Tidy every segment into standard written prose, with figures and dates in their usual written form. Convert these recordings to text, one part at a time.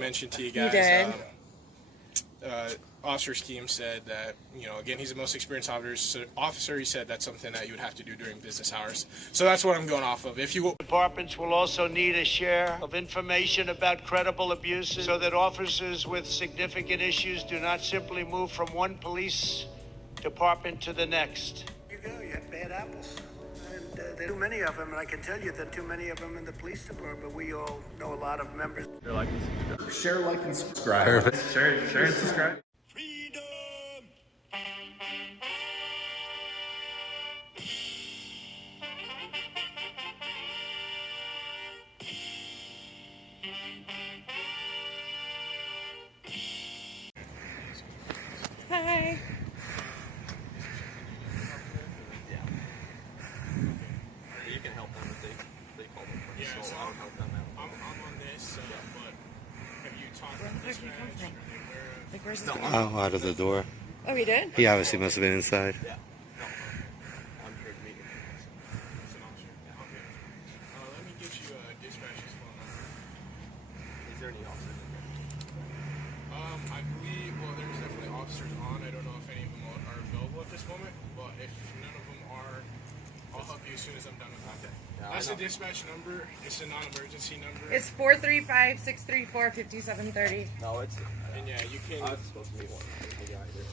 mentioned to you guys. You did? Officer Scheme said that, again, he's the most experienced officer. He said that's something that you would have to do during business hours. So that's what I'm going off of. If you Departments will also need a share of information about credible abuses so that officers with significant issues do not simply move from one police department to the next. You go, you have bad apples. And there are too many of them, and I can tell you there are too many of them in the police department. We all know a lot of members. Share, like, and subscribe. Perfect. Share and subscribe. Freedom! Hi. You can help them if they call them. Yeah, so so I'll help them out. I'm on this, but have you talked Where the to heck did you come from? Like, where's this? No, Oh, out of the door. Oh, he did? He obviously must have been inside. Yeah. No. I'm here to meet you. It's an officer? Okay. Let me get you dispatch's phone number. Is there any officers in here? I believe, well, there's definitely officers on. I don't know if any of them are available at this moment, but if none of them are, I'll help you as soon as I'm done with that. Yeah, That's I the know. dispatch number. It's a non-emergency number. It's 435-634-5730. No, it's. And yeah, you can. I was supposed to meet one. Maybe I hear it.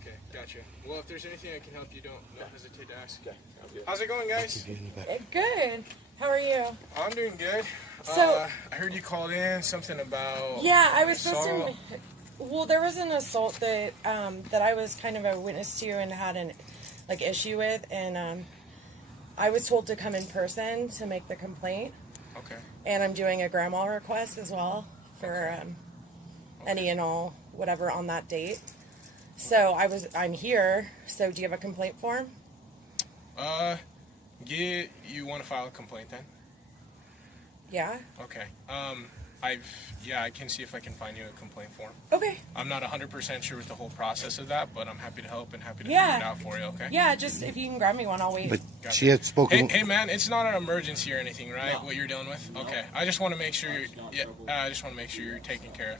Okay, gotcha. Well, if there's anything I can help you, don't hesitate to ask. Okay. Sounds good. How's it going, guys? Good. How are you? I'm doing good. So- I heard you called in something about. Yeah, I was supposed assault. to. Well, there was an assault that that I was kind of a witness to and had an issue with, and I was told to come in person to make the complaint. Okay. And I'm doing a grandma request as well for any and all whatever on that date. So I'm here. So do you have a complaint form? You want to file a complaint then? Yeah. Okay. I can see if I can find you a complaint form. Okay. I'm not 100% sure with the whole process of that, but I'm happy to help and happy to Yeah. figure it out for you. Okay. Yeah. Just if you can grab me one, I'll wait. But Gotcha. she had spoken. Hey man, it's not an emergency or anything, right? What you're dealing with? Okay. I just want to make sure I just want to make sure you're taken care of.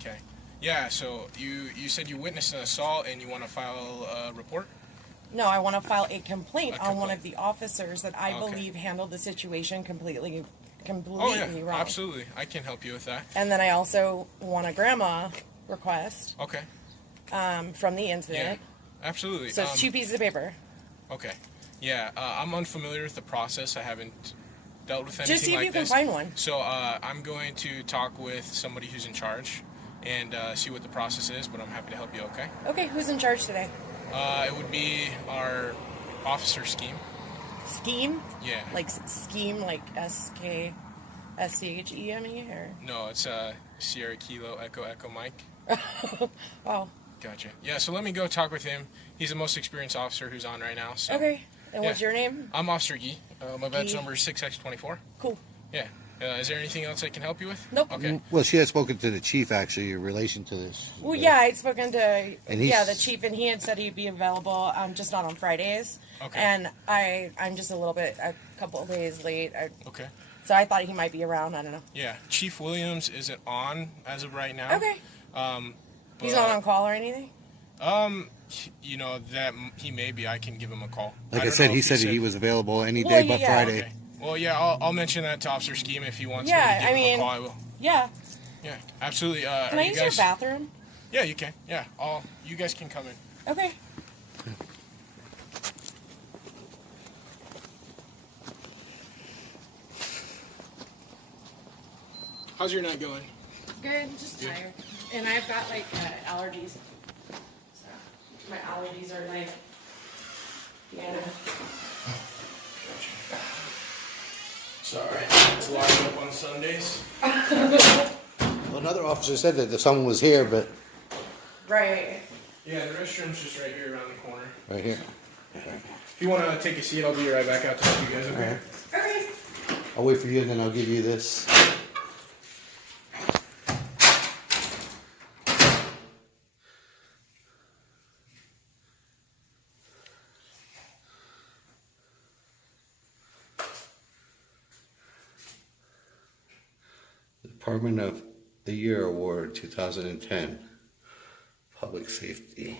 Okay. Yeah. So you said you witnessed an assault and you want to file a report? No, I want to file a complaint A on one complaint. of the officers that I Okay. believe handled the situation completely Oh yeah, wrong. absolutely. I can help you with that. And then I also want a grandma request Okay. from the incident. Yeah. Absolutely. So it's 2 pieces of paper. Okay. Yeah, I'm unfamiliar with the process. I haven't dealt with anything Just see if like you can this. find one. So I'm going to talk with somebody who's in charge and see what the process is, but I'm happy to help you, okay? Okay, who's in charge today? It would be our officer Scheme. Scheme? Yeah. Like scheme, like SKSCHEME or? No, it's Sierra Kilo Echo Echo Mike. Oh, Gotcha. Yeah, so let me go talk with him. He's the most experienced officer who's on right now. So. okay. And what's Yeah. your name? I'm Officer Gee. My badge Gee. number is 6X24. Cool. Yeah. Is there anything else I can help you with? Nope. Okay. Well, she had spoken to the chief actually in relation to this. Well, yeah, I'd spoken to And he's- the chief, and he had said he'd be available, just not on Fridays. Okay. And I'm just a couple of days late. Okay. So I thought he might be around. I don't know. Yeah, Chief Williams isn't on as of right now. Okay. He's But, not on call or anything. That he may be. I can give him a call. Like I don't said, know he if said he was available any Well, day but yeah. Friday. Okay. Well, yeah, I'll mention that to Officer Scheme if he wants Yeah, me to give I him mean- a call. I will. Yeah. Yeah, absolutely. Can are I you use guys? your bathroom? Yeah, you can. Yeah, you guys can come in. Okay. How's your night going? Good. Just Good. tired. And I've got allergies. So my allergies are yeah. Sorry, it's locked up on Sundays. Well, another officer said that someone was here, but Right. Yeah, the restroom's just right here around the corner. right here. If you want to take a seat, I'll be right back out to help you guys. Okay. Alright. Okay. I'll wait for you and then I'll give you this. Department of the Year Award 2010. Public Safety.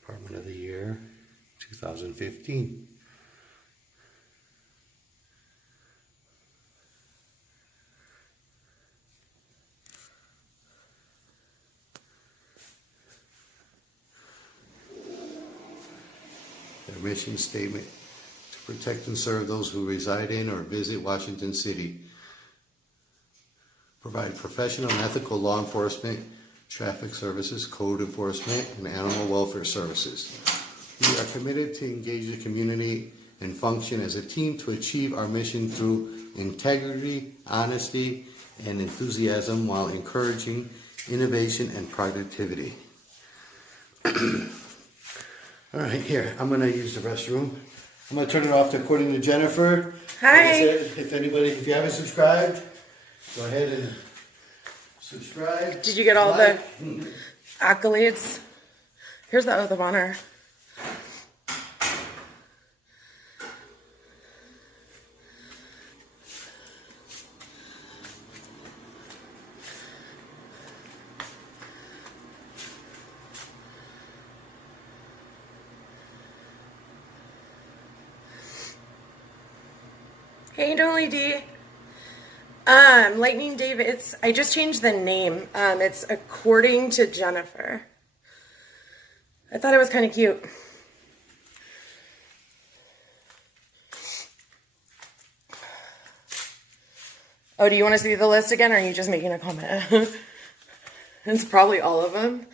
Department of the Year 2015. Their mission statement: to protect and serve those who reside in or visit Washington City. Provide professional and ethical law enforcement, traffic services, code enforcement, and animal welfare services. We are committed to engage the community and function as a team to achieve our mission through integrity, honesty, and enthusiasm while encouraging innovation and productivity. All right, here, I'm going to use the restroom. I'm going to turn it off to according to Jennifer. Hi. Like I said, if you haven't subscribed, go ahead and subscribe. Did you get all the accolades? Here's the oath of honor. Hey, Dolly D. Lightning Dave, I just changed the name. It's according to Jennifer. I thought it was kind of cute. Oh, do you want to see the list again, or are you just making a comment? It's probably all of them.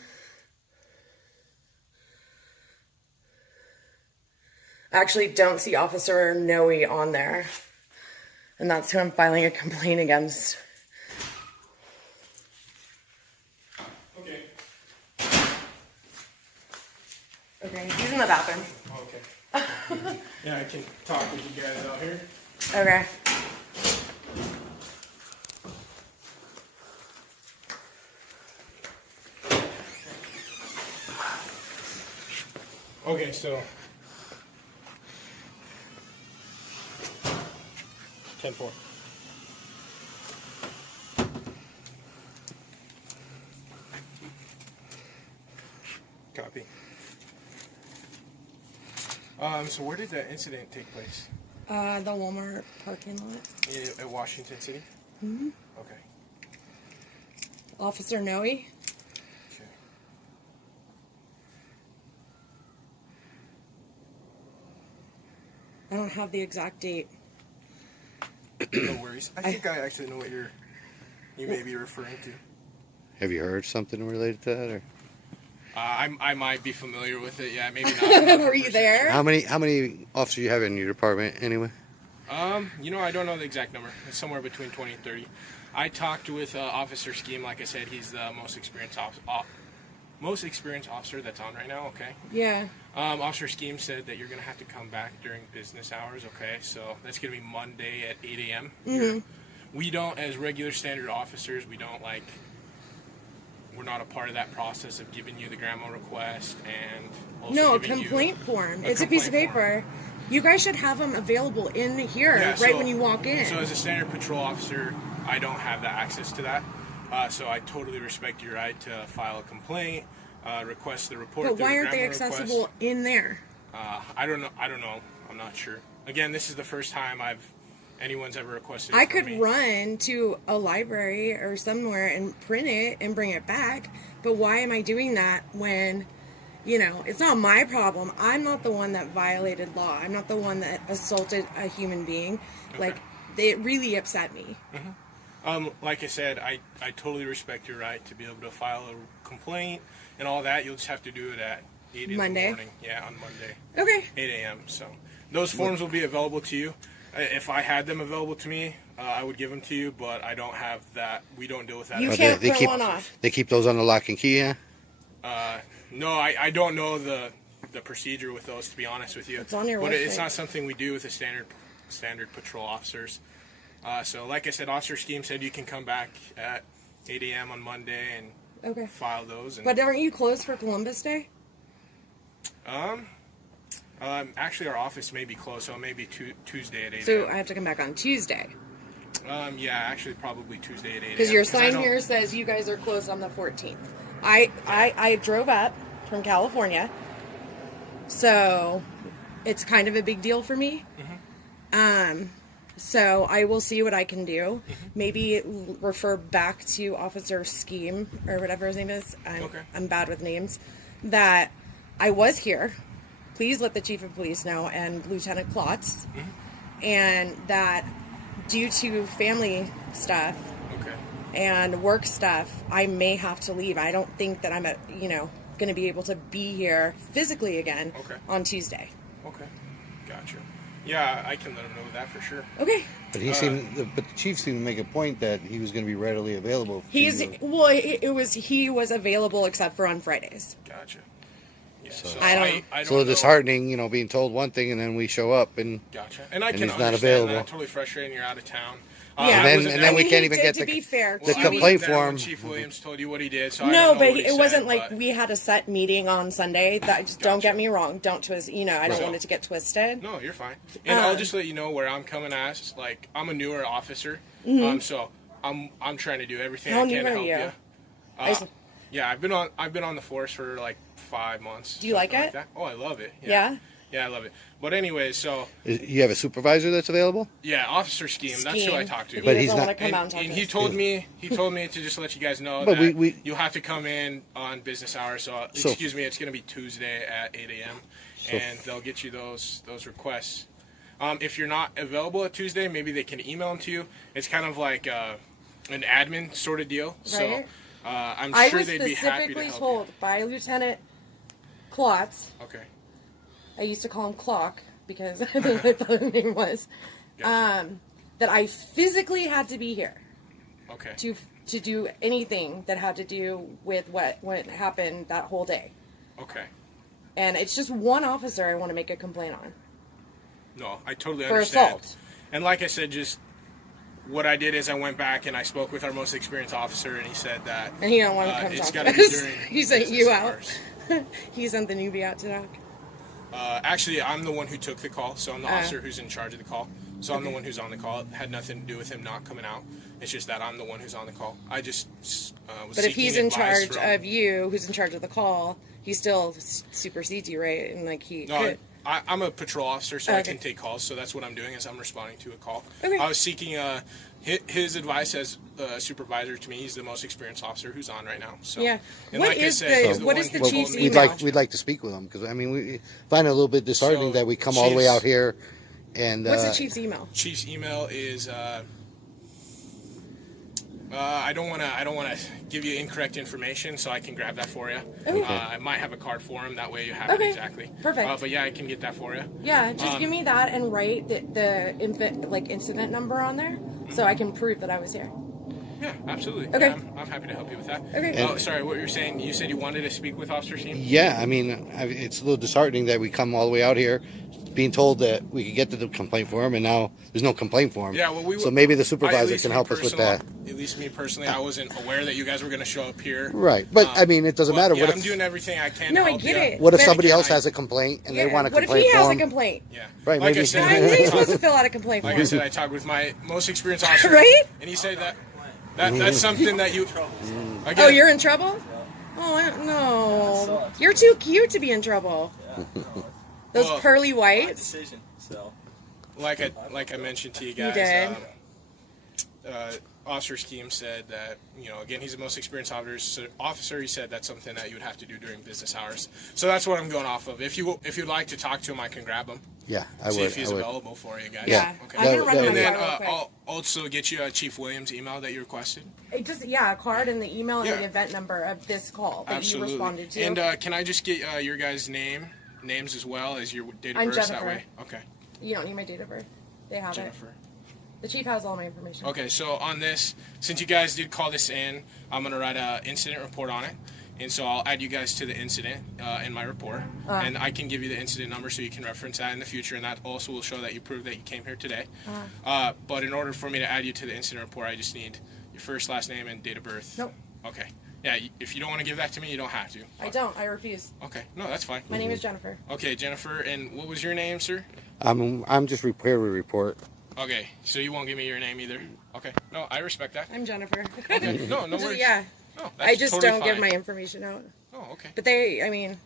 I actually don't see Officer Noe on there. And that's who I'm filing a complaint against. Okay. Okay, he's in the bathroom. Okay. Yeah, I can talk with you guys out here. Okay. Okay, so 10-4. Copy. So where did that incident take place? The Walmart parking lot. At Washington City? Mm-hmm. Okay. Officer Noe. Okay. I don't have the exact date. No worries. I think I actually know what you may be referring to. Have you heard something related to that? Or? I might be familiar with it. Yeah, maybe not. Were you there? How many officers you have in your department anyway? I don't know the exact number. It's somewhere between 20 and 30. I talked with Officer Scheme. Like I said, he's the most experienced officer that's on right now. Okay. Yeah. Officer Scheme said that you're gonna have to come back during business hours. Okay, so that's gonna be Monday at 8 a.m. Mm-hmm. We don't, as regular standard officers, we're not a part of that process of giving you the grandma request and also No, a giving complaint you form. It's a piece of paper. You guys should have them available in here when you walk in. So as a standard patrol officer, I don't have the access to that. So I totally respect your right to file a complaint, request the report. But why aren't they accessible in there? I don't know. I'm not sure. Again, this is the first time anyone's ever requested. I could run to a library or somewhere and print it and bring it back. But why am I doing that when, it's not my problem. I'm not the one that violated law. I'm not the one that assaulted a human being. Okay. It really upset me. Mm-hmm. Like I said, I totally respect your right to be able to file a complaint and all that. You'll just have to do it at 8 in the morning. Yeah, on Monday. Okay. 8 a.m. So those forms will be available to you. If I had them available to me, I would give them to you, but I don't have that. We don't deal with that. You can't print one off. They keep those on the lock and key, yeah? No, I don't know the procedure with those, to be honest with you. It's on your website. But it's not something we do with the standard patrol officers. So like I said, Officer Scheme said you can come back at 8 a.m. on Monday and file those. But aren't you closed for Columbus Day? Actually, our office may be closed, so it may be Tuesday at 8 So a.m. I have to come back on Tuesday. Yeah, actually, probably Tuesday at 8 a.m. Because your I sign don't- here says you guys are closed on the 14th. I drove up from California, so it's kind of a big deal for me. So I will see what I can do. Maybe refer back to Officer Scheme or whatever his name is. I'm bad with names. That I was here. Please let the Chief of Police know and Lieutenant Klotz, and that due to family stuff and work stuff, I may have to leave. I don't think that I'm going to be able to be here physically again on Tuesday. Okay, gotcha. Yeah, I can let him know that for sure. Okay. But but the chief seemed to make a point that he was going to be readily available. He was available except for on Fridays. Gotcha. Yeah, So- I don't It's a know. little disheartening, being told one thing and then we show up and Gotcha. And I and can he's not understand available. that. Totally frustrating. You're out of town. Yeah. I And then- wasn't and there then we when- can't even get to the- be fair, the I wasn't complaint there when form. Chief Williams told you what he did, so I No, don't know but what he it said, wasn't like but- we had a set meeting on Sunday. That just don't get me wrong. Don't twist. I don't So- want it to get twisted. No, you're fine. And I'll just let you know where I'm coming at. Like, I'm a newer officer, so I'm trying to do everything How I new can to are help you? you. I just- Yeah, I've been on the force for like 5 months. Do you like something it? that. Oh, I love it. Yeah? Yeah, I love it. But anyways, so You have a supervisor that's available? yeah, Officer Scheme. That's who I talked to. He But doesn't he's want not- to come out and talk And to he us. told me to just let you guys know But that we- you'll have to come in on business hours. So, So- excuse me, it's going to be Tuesday at 8 a.m. and they'll get you those requests. If you're not available at Tuesday, maybe they can email them to you. It's kind of like an admin sort of deal. So Right. I'm I sure was they'd be happy to specifically help told by Lieutenant Klotz. you. Okay. I used to call him Clock because I think I thought his name was. Gotcha. That I physically had to be here Okay. to do anything that had to do with what happened that whole day. Okay. And it's just one officer I want to make a complaint on. No, I totally For understand. assault. And like I said, just what I did is I went back and I spoke with our most experienced officer, and he said that And he don't want to come it's talk got to to be us. during He sent business you out. hours. He sent the newbie out to talk. Actually, I'm the one who took the call, so I'm the officer who's in charge of the call. So I'm the one who's on the call. It had nothing to do with him not coming out. It's just that I'm the one who's on the call. I just was But if he's seeking in advice charge from- of you, who's in charge of the call, he still supersedes you, right? And like he No, could. I'm a patrol officer, so I Okay. can take calls. So that's what I'm doing is I'm responding to a call. Okay. I was seeking his advice as a supervisor to me. He's the most experienced officer who's on right now. So Yeah. And What like is I said, the- he's what one is the who chief's told me- email? we'd like to speak with him because we find it a little bit disheartening So, that we come all the way Chief's- out here and What's the chief's email? Chief's email is I don't want to give you incorrect information, so I can grab that for you. Okay. I might have a card for him. That way you have Okay. it exactly. Perfect. But yeah, I can get that for you. Yeah, just give me that and write the incident number on there, so I can prove that I was here. Yeah, absolutely. Okay. Yeah, I'm happy to help you with that. Okay. Oh, sorry. What you were saying? You said you wanted to speak with Officer Sheen? Yeah, I mean, it's a little disheartening that we come all the way out here being told that we could get to the complaint form, and now there's no complaint form. Yeah, well, so maybe the at supervisor least can me help us with that. At least me personally, I wasn't aware that you guys were going to show up here. Right, but I mean, it doesn't Well, matter. Yeah, What I'm if doing everything I can No, to I help get you. it. what if But- somebody else I- has a complaint and they Yeah, want a what if complaint he has a form? complaint? Yeah. Right, Like maybe- I said, I knew he's supposed to fill out a complaint like form. I said, I talked with my most experienced officer. Right? And he said that's something that you. Again, Oh, you're in trouble? Oh, no. You're too cute to be in trouble. Those Well, pearly My whites. decision. So like I mentioned to you guys. did. Officer Scheme said that, again, he's the most experienced officer. He said that's something that you would have to do during business hours. So that's what I'm going off of. If you'd like to talk to him, I can grab him. Yeah, I See would. if he's I would. available for you guys. Yeah. Okay. I'm going to run That- my And then car real quick. I'll also get you Chief Williams' email that you requested. It just, a card and the email and Yeah. the event number of this call that Absolutely. you responded to. And can I just get your guys' names as well as your date of I'm birth that Jennifer. way? Okay. You don't need my date of birth. They have Jennifer. it. The chief has all my information. Okay, so on this, since you guys did call this in, I'm going to write an incident report on it. And so I'll add you guys to the incident in my report. And I can give you the incident number so you can reference that in the future. And that also will show that you proved that you came here today. But in order for me to add you to the incident report, I just need your first, last name, and date of birth. Nope. Okay. Yeah, if you don't want to give that to me, you don't have to. I don't. I refuse. Okay, no, that's fine. My name is Jennifer. Okay, Jennifer, and what was your name, sir? I'm just repair report. Okay, so you won't give me your name either. Okay, no, I respect that. I'm Jennifer. Okay, no worries. Yeah. No, that's I just totally don't give fine. my information out. Oh, okay. But I mean,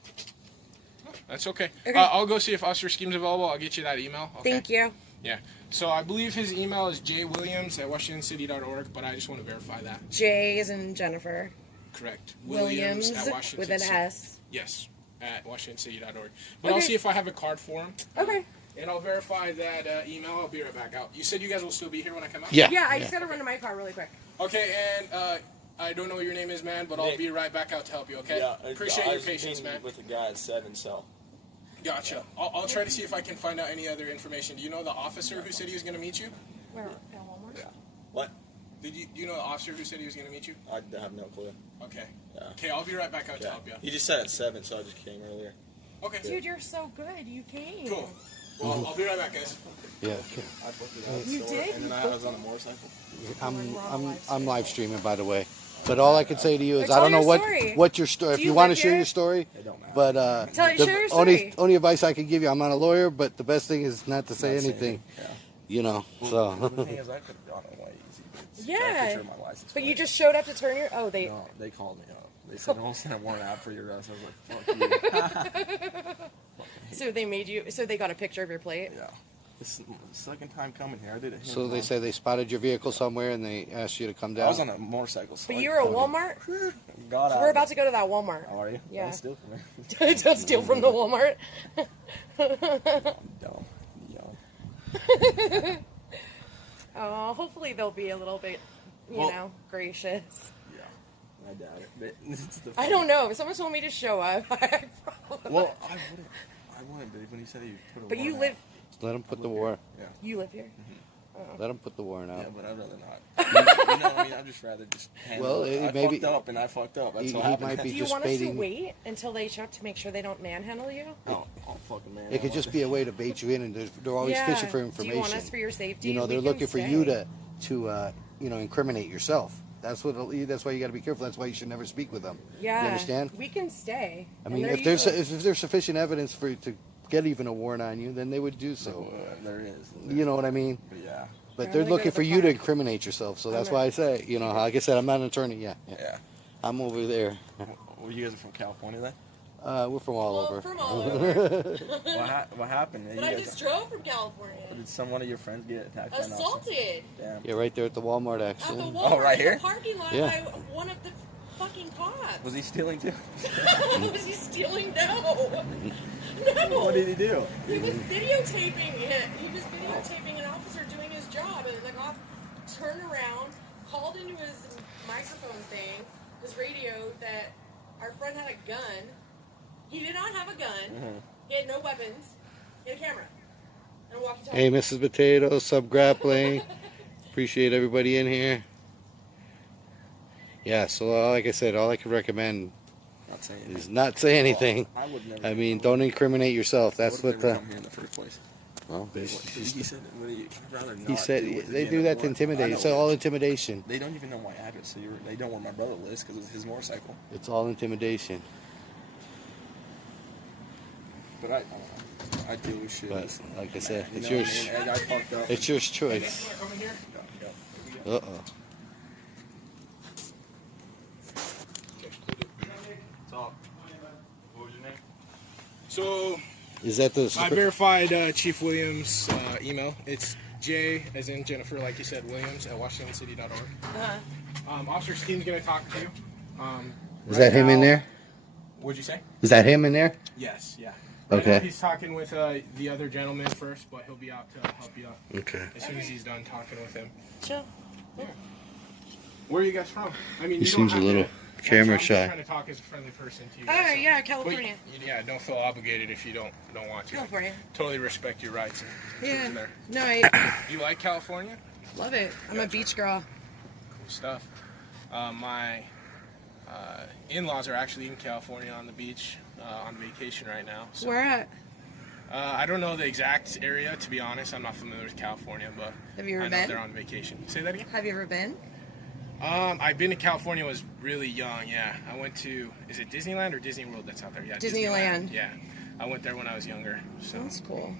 That's okay. Okay. I'll go see if Officer Scheme's available. I'll get you that email. Okay? thank you. Yeah. So I believe his email is jwilliams@washingtoncity.org, but I just want to verify that. J is in Jennifer. Correct. Williams at Washington with an City. S. Yes, at washingtoncity.org. But I'll Okay. see if I have a card for him, Okay. and I'll verify that email. I'll be right back out. You said you guys will still be here when I come out? Yeah. Yeah, I just gotta run to my car really quick. Okay, and I don't know what your name is, man, but I'll be right back out to help you, okay? Yeah, Appreciate your patience, man. With the guy at 7 cell. Gotcha. I'll try to see if I can find out any other information. Do you know the officer who said he was going to meet you? Where? At Walmart? Yeah. What? Do you know the officer who said he was going to meet you? I have no clue. Okay. Yeah. Okay, I'll be right back out to Yeah. help you. He just said at 7, so I just came earlier. Okay. Dude, you're so good. You came. Cool. Well, I'll be right back, guys. Yeah. I booked it out You the store, did? and then I was on a motorcycle. I'm live streaming, by the way. But all I can say to you is Tell I don't know your story. what your story. If Do you you want to live share here? your story, It don't matter. but Share your only story. advice I can give you. I'm not a lawyer, but the best thing is not to say Not saying anything. Yeah. You know. The So thing is, I could have gone away easy. It's Yeah. got a picture of my license But you plate. just showed up to turn your. Oh, they. No, they called me up. They said, "Don't send a warrant out for your arrest." I was like, "Fuck you." So they made you. So they got a picture of your plate. Yeah. This is the second time coming here. I did it here. so they once. said they spotted your vehicle somewhere and they asked you to come I was down. on a motorcycle. So But I you were at fucking Walmart. got So out we're of about it. to go to that Walmart. How are you? Yeah. Don't steal from me. Don't steal from the Walmart. Dumb. Young. Oh, hopefully they'll be a little bit, Well- gracious. Yeah. I doubt it. But it's the I don't know. If someone told me to show up, I probably. Well, I wouldn't. But when he said he put a But you warrant live. Let them put the out, war. Yeah. You live here. Let them put the warrant Yeah, out. but I'd rather not. You know what I mean? I'd just rather just handle Well, it. I maybe- fucked up and I fucked up. That's He- what he happened. might be Do you just want us to baiting- wait until they check to make sure they don't manhandle you? Oh, fucking man. It could just be a way to bait you in, and they're always Yeah. fishing for Do information. you want us for your safety? You know, We they're can looking for stay. you to incriminate yourself. That's what. That's why you got to be careful. That's why you should never speak with them. Yeah. You understand? We can stay. I And mean, they're if there's you. if there's sufficient evidence for to get even a warrant on you, then they would do so. There is. You know what I mean? But yeah. But I'm they're gonna go looking to for the you to park. incriminate yourself. So that's I'm why I say, like I said, I'm not an attorney. Yeah. Yeah. I'm over there. Well, you guys are from California then? We're from all over. From all over. What happened? But I just drove from California. Did some one of your friends get attacked by an officer? Assaulted Damn. Yeah, right there at the Walmart at the accident. Walmart right in here? the parking lot Yeah. by one of the fucking cops. Was he stealing too? Was he stealing? No. No. What did he do? He was videotaping it. He was videotaping an officer doing his job, and the cop turned around, called into his microphone thing, his radio, that our friend had a gun. He did not have a gun. He had no weapons. He had a camera and a walkie-talkie. Hey, Mrs. Potato, sub grappling. Appreciate everybody in here. Yeah, so like I said, all I can recommend Not saying is not say anything. I would never. I mean, don't incriminate yourself. That's would what never the. come here in the first place. Well, He said would he rather not he said do with they it do being that a to warrant. intimidate. I know It's it all is. intimidation. They don't even know my address, so they don't know where my brother lives because it's his motorcycle. It's all intimidation. But I deal with shit. But like I said, You it's know yours. what I mean? And I fucked up. It's your choice. Coming here? Uh oh. Talk. What was your name? So Is that the? I verified Chief Williams' email. It's J, as in Jennifer, like you said, Williams at WashingtonCity.org. Officer Steen's going to talk to you. Is that him in there? What'd you say? Is that him in there? Yes, yeah. Right Okay. now he's talking with the other gentleman first, but he'll be out to help you out Okay. as soon as he's done talking with him. Chill. Where are you guys from? I mean, He you don't seems a have little to- camera I'm just shy. trying to talk as a friendly person to you. Oh, guys, so- yeah, But California. yeah, don't feel obligated if you don't want to. California. Totally respect your rights. And Yeah. there. No, I You like California? love it. I'm a beach girl. Cool stuff. My in-laws are actually in California on the beach on vacation right now. So, Where at? I don't know the exact area, to be honest. I'm not familiar with California, but Have you ever I know been? they're on vacation. Say that again? Have you ever been? I've been to California when I was really young. Yeah, I went to, is it Disneyland or Disney World that's out there? Yeah, Disneyland. Yeah, I went there when I was younger. So That's cool.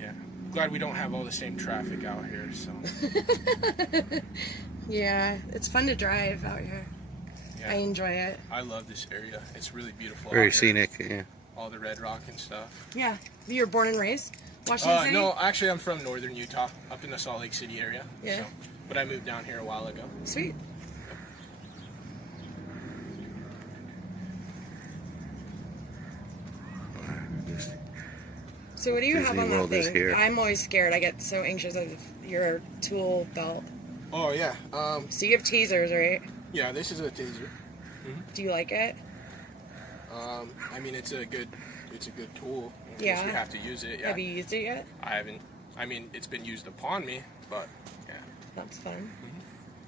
yeah, glad we don't have all the same traffic out here. So Yeah, it's fun to drive out here. yeah, I enjoy it. I love this area. It's really beautiful. Very out here. scenic. Yeah. All the red rock and stuff. Yeah. You were born and raised Washington State? No, actually, I'm from northern Utah, up in the Salt Lake City area. Yeah. So, but I moved down here a while ago. Sweet. So what do you have Disney on that World is thing? here. I'm always scared. I get so anxious of your tool belt. Oh yeah. So you have tasers, right? Yeah, this is a taser. Do you like it? I mean, it's a good tool. In case Yeah. we have to use it. Yeah. Have you used it yet? I haven't. I mean, it's been used upon me, but yeah. That's fun.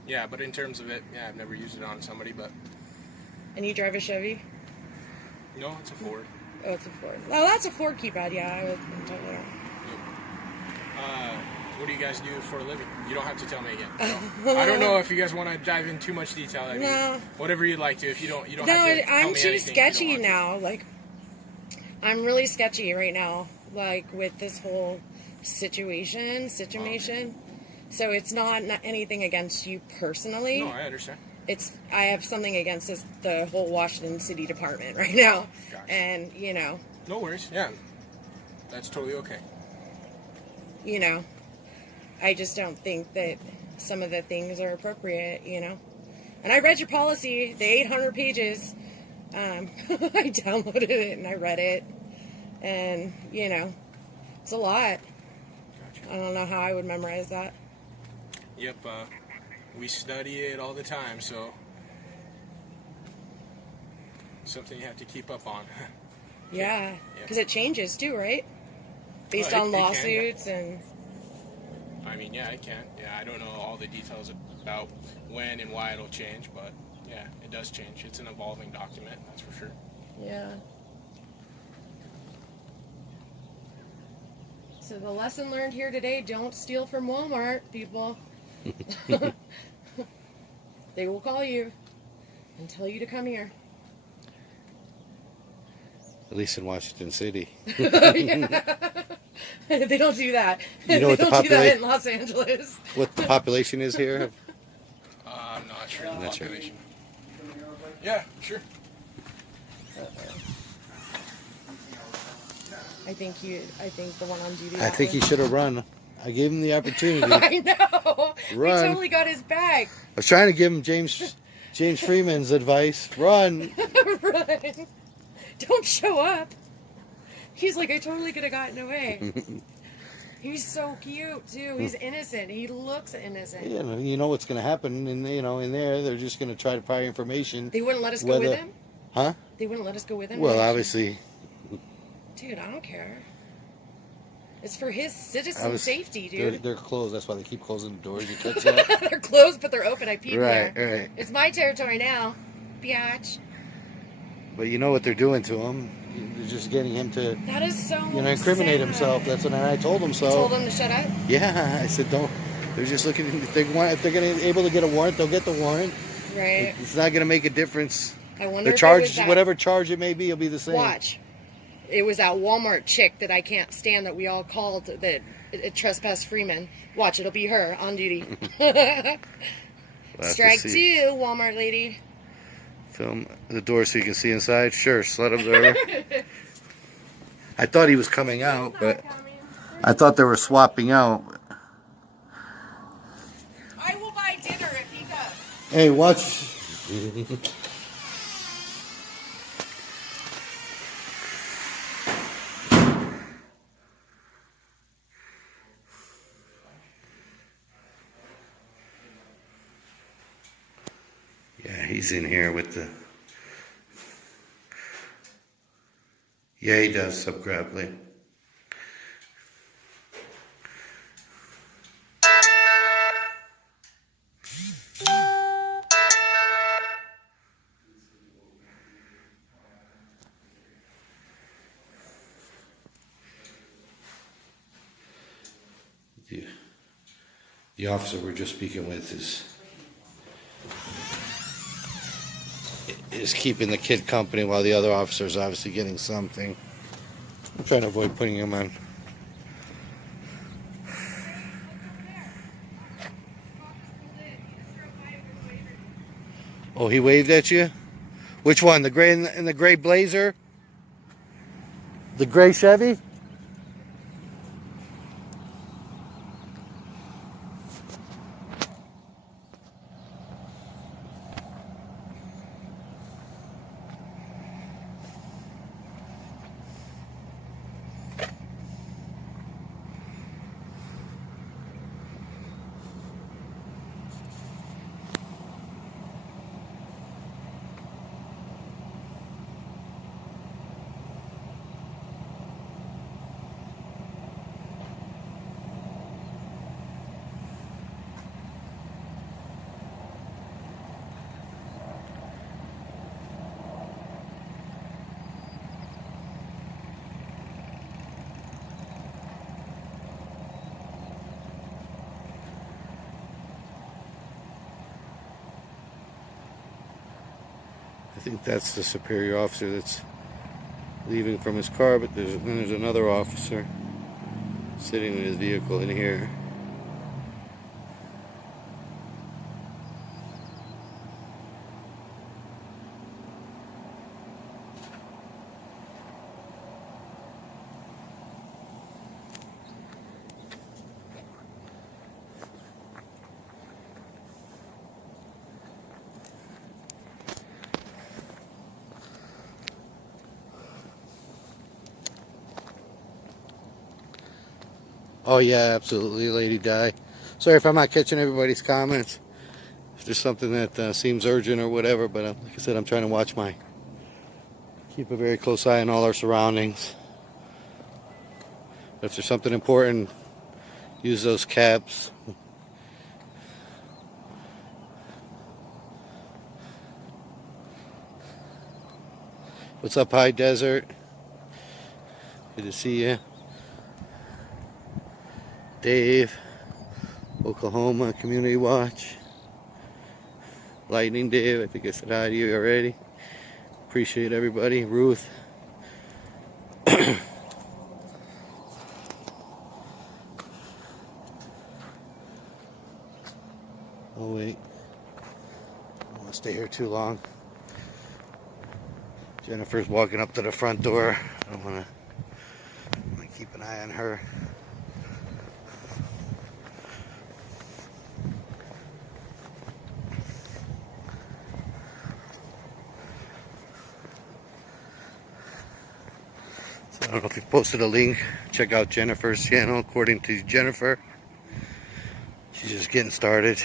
Yeah, but in terms of it, yeah, I've never used it on somebody, but And you drive a Chevy? no, it's a Ford. Oh, it's a Ford. Oh, that's a Ford keypad. Yeah, I would totally. What do you guys do for a living? You don't have to tell me again. No. I don't know if you guys want to dive in too much detail. I mean, No. whatever you'd like to. If you don't No, have to tell I'm me too anything if you don't sketchy want to. now. Like, I'm really sketchy right now. Like with this whole situation. So it's not anything against you personally. No, I understand. I have something against the whole Washington City Department right now, Gotcha. and No worries. Yeah, that's totally okay. I just don't think that some of the things are appropriate, And I read your policy, the 800 pages. I downloaded it and I read it, and it's a lot. Gotcha. I don't know how I would memorize that. Yep. We study it all the time, so something you have to keep up on. Yeah, because it changes too, right? Based Well, on it can, yeah. lawsuits and. I mean, yeah, I can. Yeah, I don't know all the details about when and why it'll change, but yeah, it does change. It's an evolving document, that's for sure. Yeah. So the lesson learned here today, don't steal from Walmart, people. They will call you and tell you to come here. At least in Washington City. They don't do that. You know they what the don't do that in Los Angeles. What the population is here? I'm not sure the Not sure. population. Yeah, sure. I think the one on duty. I think he should have run. I gave him the opportunity. I I know. Run. He totally got his bag. was trying to give him James Freeman's advice. Run. Run. Don't show up. He's like, I totally could have gotten away. He's so cute too. He's innocent. He looks innocent. You know what's going to happen, and in there they're just going to try to pry information. They wouldn't let us go with him? Huh? They wouldn't let us go with him? Well, obviously, Dude, I don't care. It's for his citizen safety, dude. they're closed. That's why they keep closing the doors. You catch that? They're closed, but they're open. I peed Right, there. right. It's my territory now, biatch. But you know what they're doing to him. They're just getting him to, That is so incriminate sad. himself. That's what I told him. So. Told him to shut up? Yeah, I said don't. They're just looking. If they're able to get a warrant, they'll get the warrant. Right. It's not going to make a difference. I wonder The if it charge, was that- whatever charge it may be, will be the same. Watch. It was that Walmart chick that I can't stand that we all called that it trespassed Freeman. Watch, it'll be her on duty. We'll have to Strike see. 2, Walmart lady. Film the door so you can see inside. Sure, let him there. I thought he was coming out, but I thought they were swapping out. I will buy dinner if he does. Hey, watch. Yeah, he's in here with the. Yeah, he does subgrappling. The officer we're just speaking with is is keeping the kid company while the other officer is obviously getting something. I'm trying to avoid putting him on. Oh, he waved at you? Which one? The gray in the gray Blazer? The gray Chevy? I think that's the superior officer that's leaving from his car, but there's another officer sitting in his vehicle in here. Oh yeah, absolutely, Lady Di. Sorry if I'm not catching everybody's comments. If there's something that seems urgent or whatever, but like I said, I'm trying to keep a very close eye on all our surroundings. But if there's something important, use those caps. What's up, High Desert? Good to see you. Dave, Oklahoma Community Watch. Lightning Dave, I think I said hi to you already. Appreciate everybody. Ruth. Oh wait, I don't want to stay here too long. Jennifer's walking up to the front door. I want to keep an eye on her. I don't know if you posted a link. Check out Jennifer's channel. According to Jennifer, she's just getting started.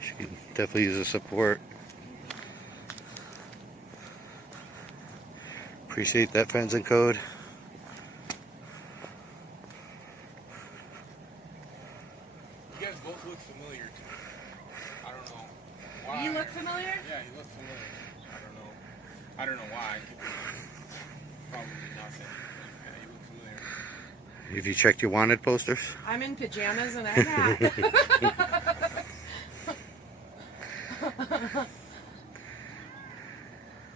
She can definitely use the support. Appreciate that, Friends and Code. You guys both look familiar to me. I don't know why. You look familiar? Yeah, you look familiar. I don't know why. Probably nothing. Yeah, you look familiar. Have you checked your wanted posters? I'm in pajamas and a hat.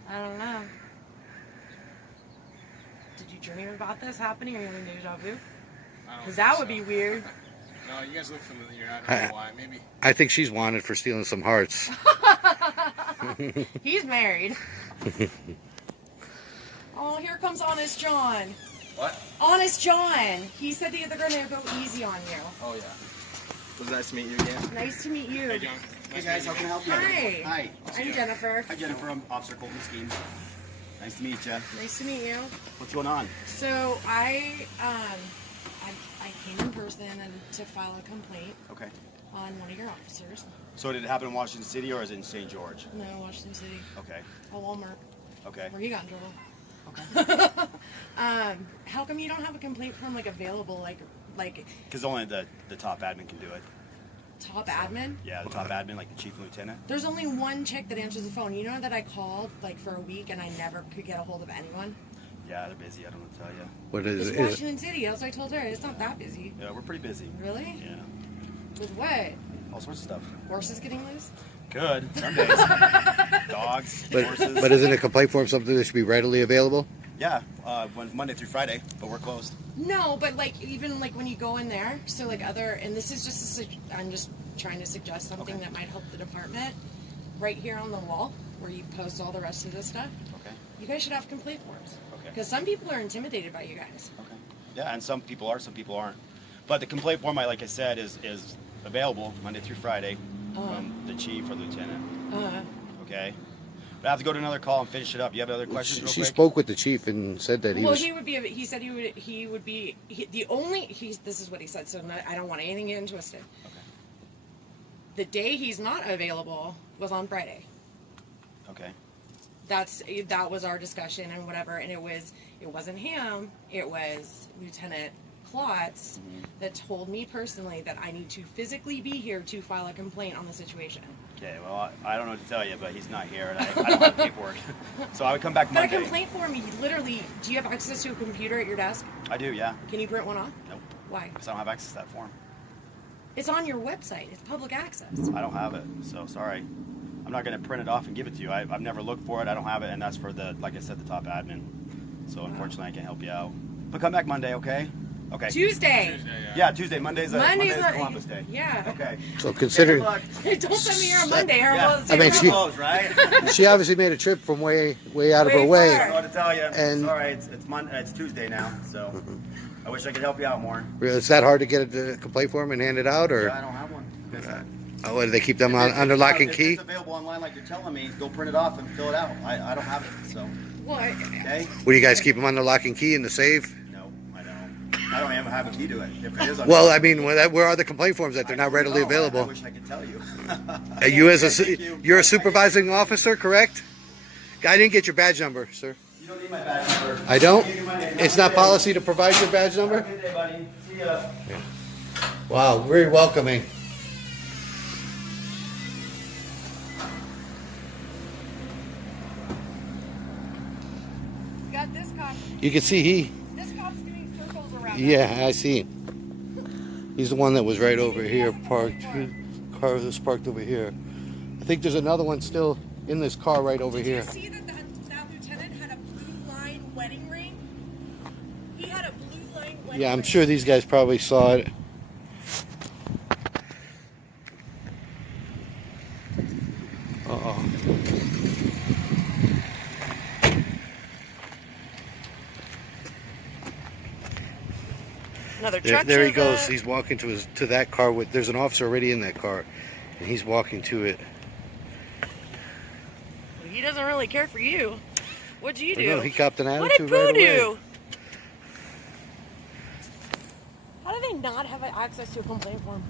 I don't know. Did you dream about this happening or you having deja vu? Because that would be weird. No, you guys look familiar. I don't know why. Maybe. I think she's wanted for stealing some hearts. He's married. Oh, here comes Honest John. What? Honest John. He said that they're going to go easy on you. Oh, yeah. It was nice to meet you again. Nice to meet you. Hey, John. Hey guys, how can I help you? Hi. Hi. I'm Jennifer. Hi Jennifer, I'm Officer Colton Skeen. Nice to meet you. Nice to meet you. What's going on? So I came in person and to file a complaint Okay. on one of your officers. So did it happen in Washington City or is it in St. George? No, Washington City. Okay. A Walmart. Okay. Where he got in trouble. Okay. How come you don't have a complaint form like available, like Because only the top admin can do it. top admin? Yeah, the top admin, like the chief and lieutenant. There's only one chick that answers the phone. You know that I called like for a week and I never could get a hold of anyone? Yeah, they're busy. I don't know what to tell you. What is It's Washington City. That's what I told her. It's not that busy. Yeah, we're pretty busy. Really? Yeah. With what? all sorts of stuff. Horses getting loose? Good, some days. Dogs, horses. But isn't a complaint form something that should be readily available? Yeah, Monday through Friday, but we're closed. No, but like even like when you go in there, so like and this is just I'm just trying to suggest something that might help the department. Right here on the wall where you post all the rest of this stuff. Okay. You guys should have complaint forms. Okay. Because some people are intimidated by you guys. Okay. Yeah, and some people are, some people aren't. But the complaint form, like I said, is available Monday through Friday from the chief or lieutenant. Okay. But I have to go to another call and finish it up. You have other questions? Real She quick? spoke with the chief and said that He said he would be this is what he said, so I don't want anything getting twisted. Okay. The day he's not available was on Friday. Okay. That was our discussion and whatever, and it wasn't him, it was Lieutenant Klotz that told me personally that I need to physically be here to file a complaint on the situation. Okay, well, I don't know what to tell you, but he's not here, and I don't have paperwork. So I would come back But Monday. a complaint form, you literally, do you have access to a computer at your desk? I do, yeah. Can you print one off? Nope. Why? Because I don't have access to that form. It's on your website. It's public access. I don't have it, so sorry. I'm not going to print it off and give it to you. I've never looked for it. I don't have it, and that's for like I said, the top admin. So unfortunately, I can't help you out. But come back Monday, okay? Okay. Tuesday. Yeah, Tuesday. Monday's Monday's Columbus Day. Yeah. Okay. So consider. Don't send me here on Monday. Yeah. I mean, We're closed, right? She obviously made a trip from way out of her Way way. I don't know what to tell you. And- Sorry, it's Tuesday now, so I wish I could help you out more. Is that hard to get a complaint form and hand it out, or I don't have one. oh, do they keep them under lock and If key? it's available online like you're telling me, go print it off and fill it out. I don't have it, so What? okay. Will you guys keep them under lock and key in the safe? No, I don't. I don't even have a key to it. If it is, Well, I mean, where are the complaint forms that they're not readily I available? wish I could tell you. You as Thank you. you're a supervising officer, correct? I didn't get your badge number, sir. You don't need my badge number. I don't? I'll give you my name. It's not policy to provide your badge number? Have a good day, buddy. See ya. Wow, very welcoming. Got this cop. You can see This cop's doing circles around. yeah, I see him. He's the one that was right over here, parked. His car was parked over here. I think there's another one still in this car right over here. Did you see that that lieutenant had a blue line wedding ring? He had a blue line wedding Yeah, I'm ring. sure these guys probably saw it. Uh-oh. Another There, truck there he shows goes. up. He's walking to that car with. There's an officer already in that car, and he's walking to it. He doesn't really care for you. What'd you do? No, he copped an What attitude did Pooh right away. do? How do they not have access to a complaint form?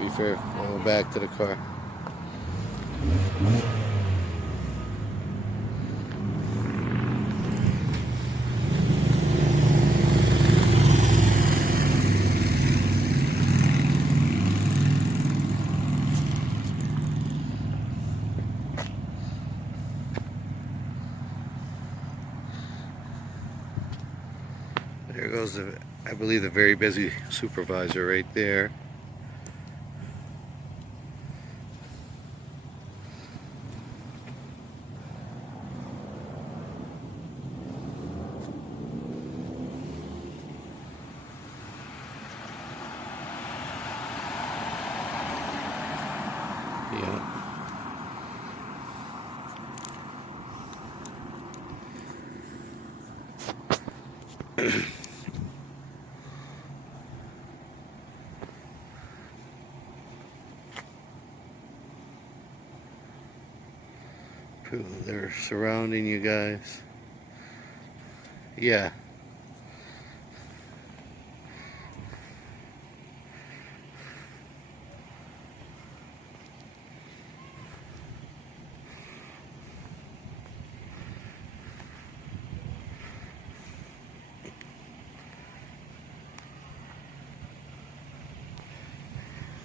Be fair. Go back to the car. There goes I believe the very busy supervisor right there. Yeah. They're surrounding you guys. Yeah.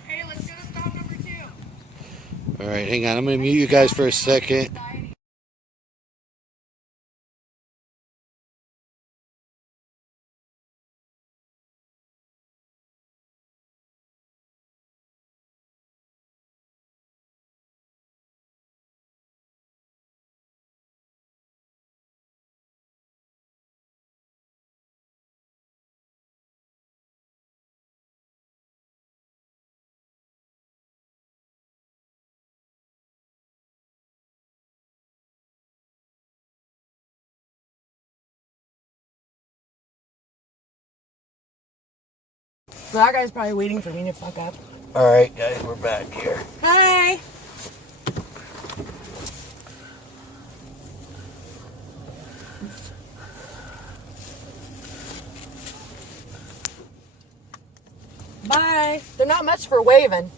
Hey, let's go to stop number 2. All right, hang on. I'm going to mute you guys for a second. So that guy's probably waiting for me to fuck up. All right, guys, we're back here. Hi. Bye. They're not much for waving.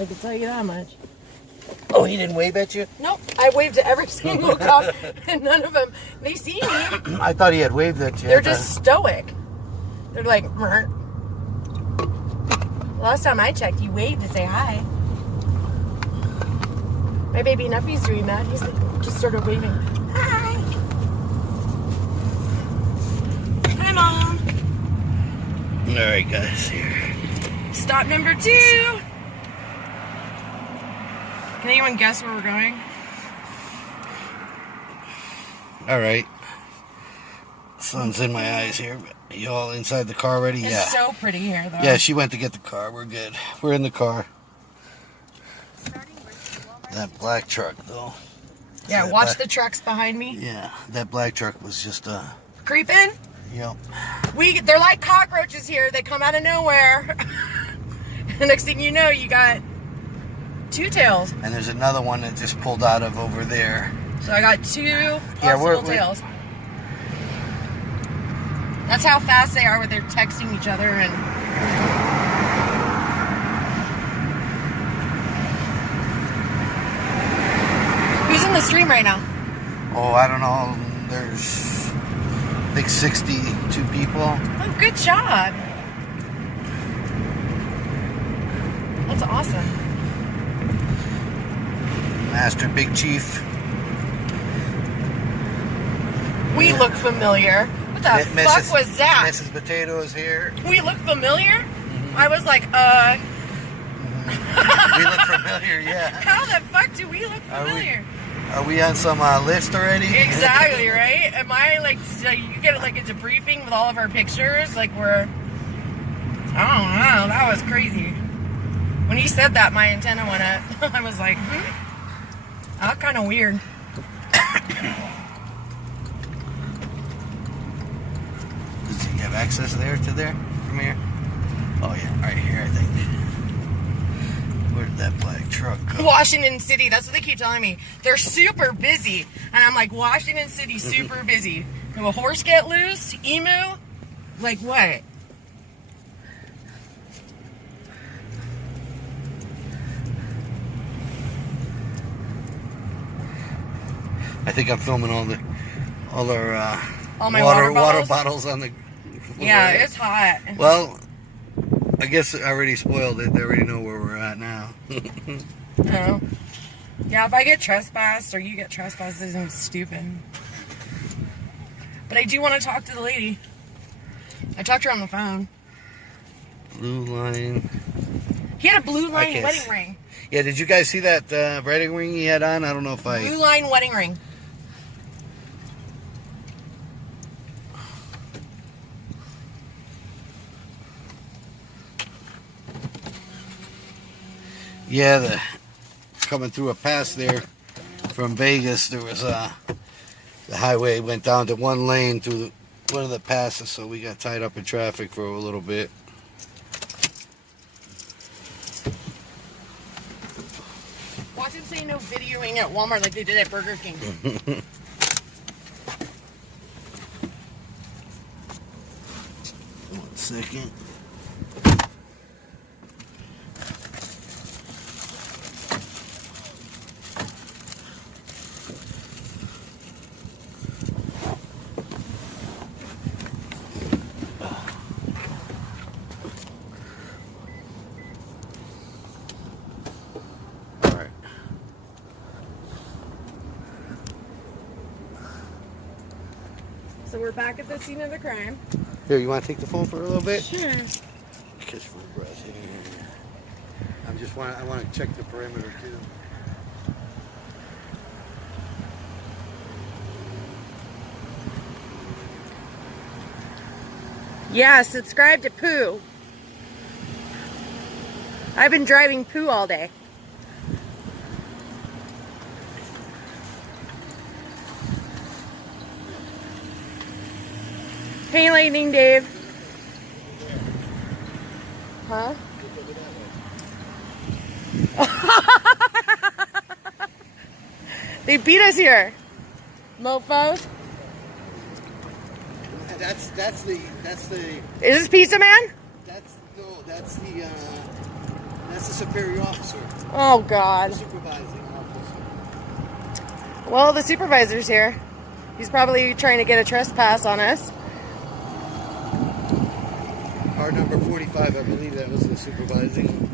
I can tell you that much. Oh, he didn't wave at you? Nope. I waved to every single cop, and none of them, they see me. I thought he had waved at you. They're just stoic. They're like, "Meh." Last time I checked, you waved to say hi. My baby nephew's doing that. He's just sort of waving. Hi. Hi, Mom. All right, guys, here. Stop number 2. Can anyone guess where we're going? All right. Sun's in my eyes here. You all inside the car already? It's so pretty here, though. Yeah, she went to get the car. We're good. We're in the car. That black truck, though. Yeah, watch the trucks behind me. Yeah, that black truck was just, Creeping. yep. They're like cockroaches here. They come out of nowhere. The next thing you know, you got 2 tails. And there's another one that just pulled out of over there. So I got 2 Yeah, possible tails. That's how fast they are when they're texting each other and... Who's in the stream right now? Oh, I don't know. There's, I think, 62 people. Oh, good job. That's awesome. Master Big Chief. We look familiar. What the fuck was that? Mrs. Potato is here. We look familiar? Mm-hmm. I was like, We look familiar, yeah. How the fuck do we look familiar? Are we on some list already? Exactly, right? Am I like, so you get like a debriefing with all of our pictures? Like we're, I don't know, that was crazy. When he said that, my antenna went up. I was like, that's kind of weird. Does he have access there to there from here? Oh yeah, right here I think. Where did that black truck go? Washington City, that's what they keep telling me. They're super busy. And I'm like, Washington City, super busy. Will a horse get loose? Emu? Like what? I think I'm filming all our All my water water bottles on the Yeah, it's hot. Well, I guess I already spoiled it. They already know where we're at now. Oh. Yeah, if I get trespassed or you get trespassed, it's stupid. But I do want to talk to the lady. I talked to her on the phone. Blue line. He had a blue line guess. wedding ring. Yeah, did you guys see that wedding ring he had on? I don't know if Blue line wedding ring. Yeah, coming through a pass there from Vegas, there was the highway went down to one lane through one of the passes, so we got tied up in traffic for a little bit. Watch him say no videoing at Walmart like they did at Burger King. One second. So we're back at the scene of the crime. Here, you want to take the phone for a little bit? Sure. Catch my breath here. I want to check the perimeter too. Yeah, subscribe to Pooh. I've been driving Pooh all day. Hey, Lightning Dave. Huh? They beat us here. Mofos. That's the Is this Pizza Man? that's the superior officer, Oh, God. supervising officer. Well, the supervisor's here. He's probably trying to get a trespass on us. Car number 45, I believe that was the supervising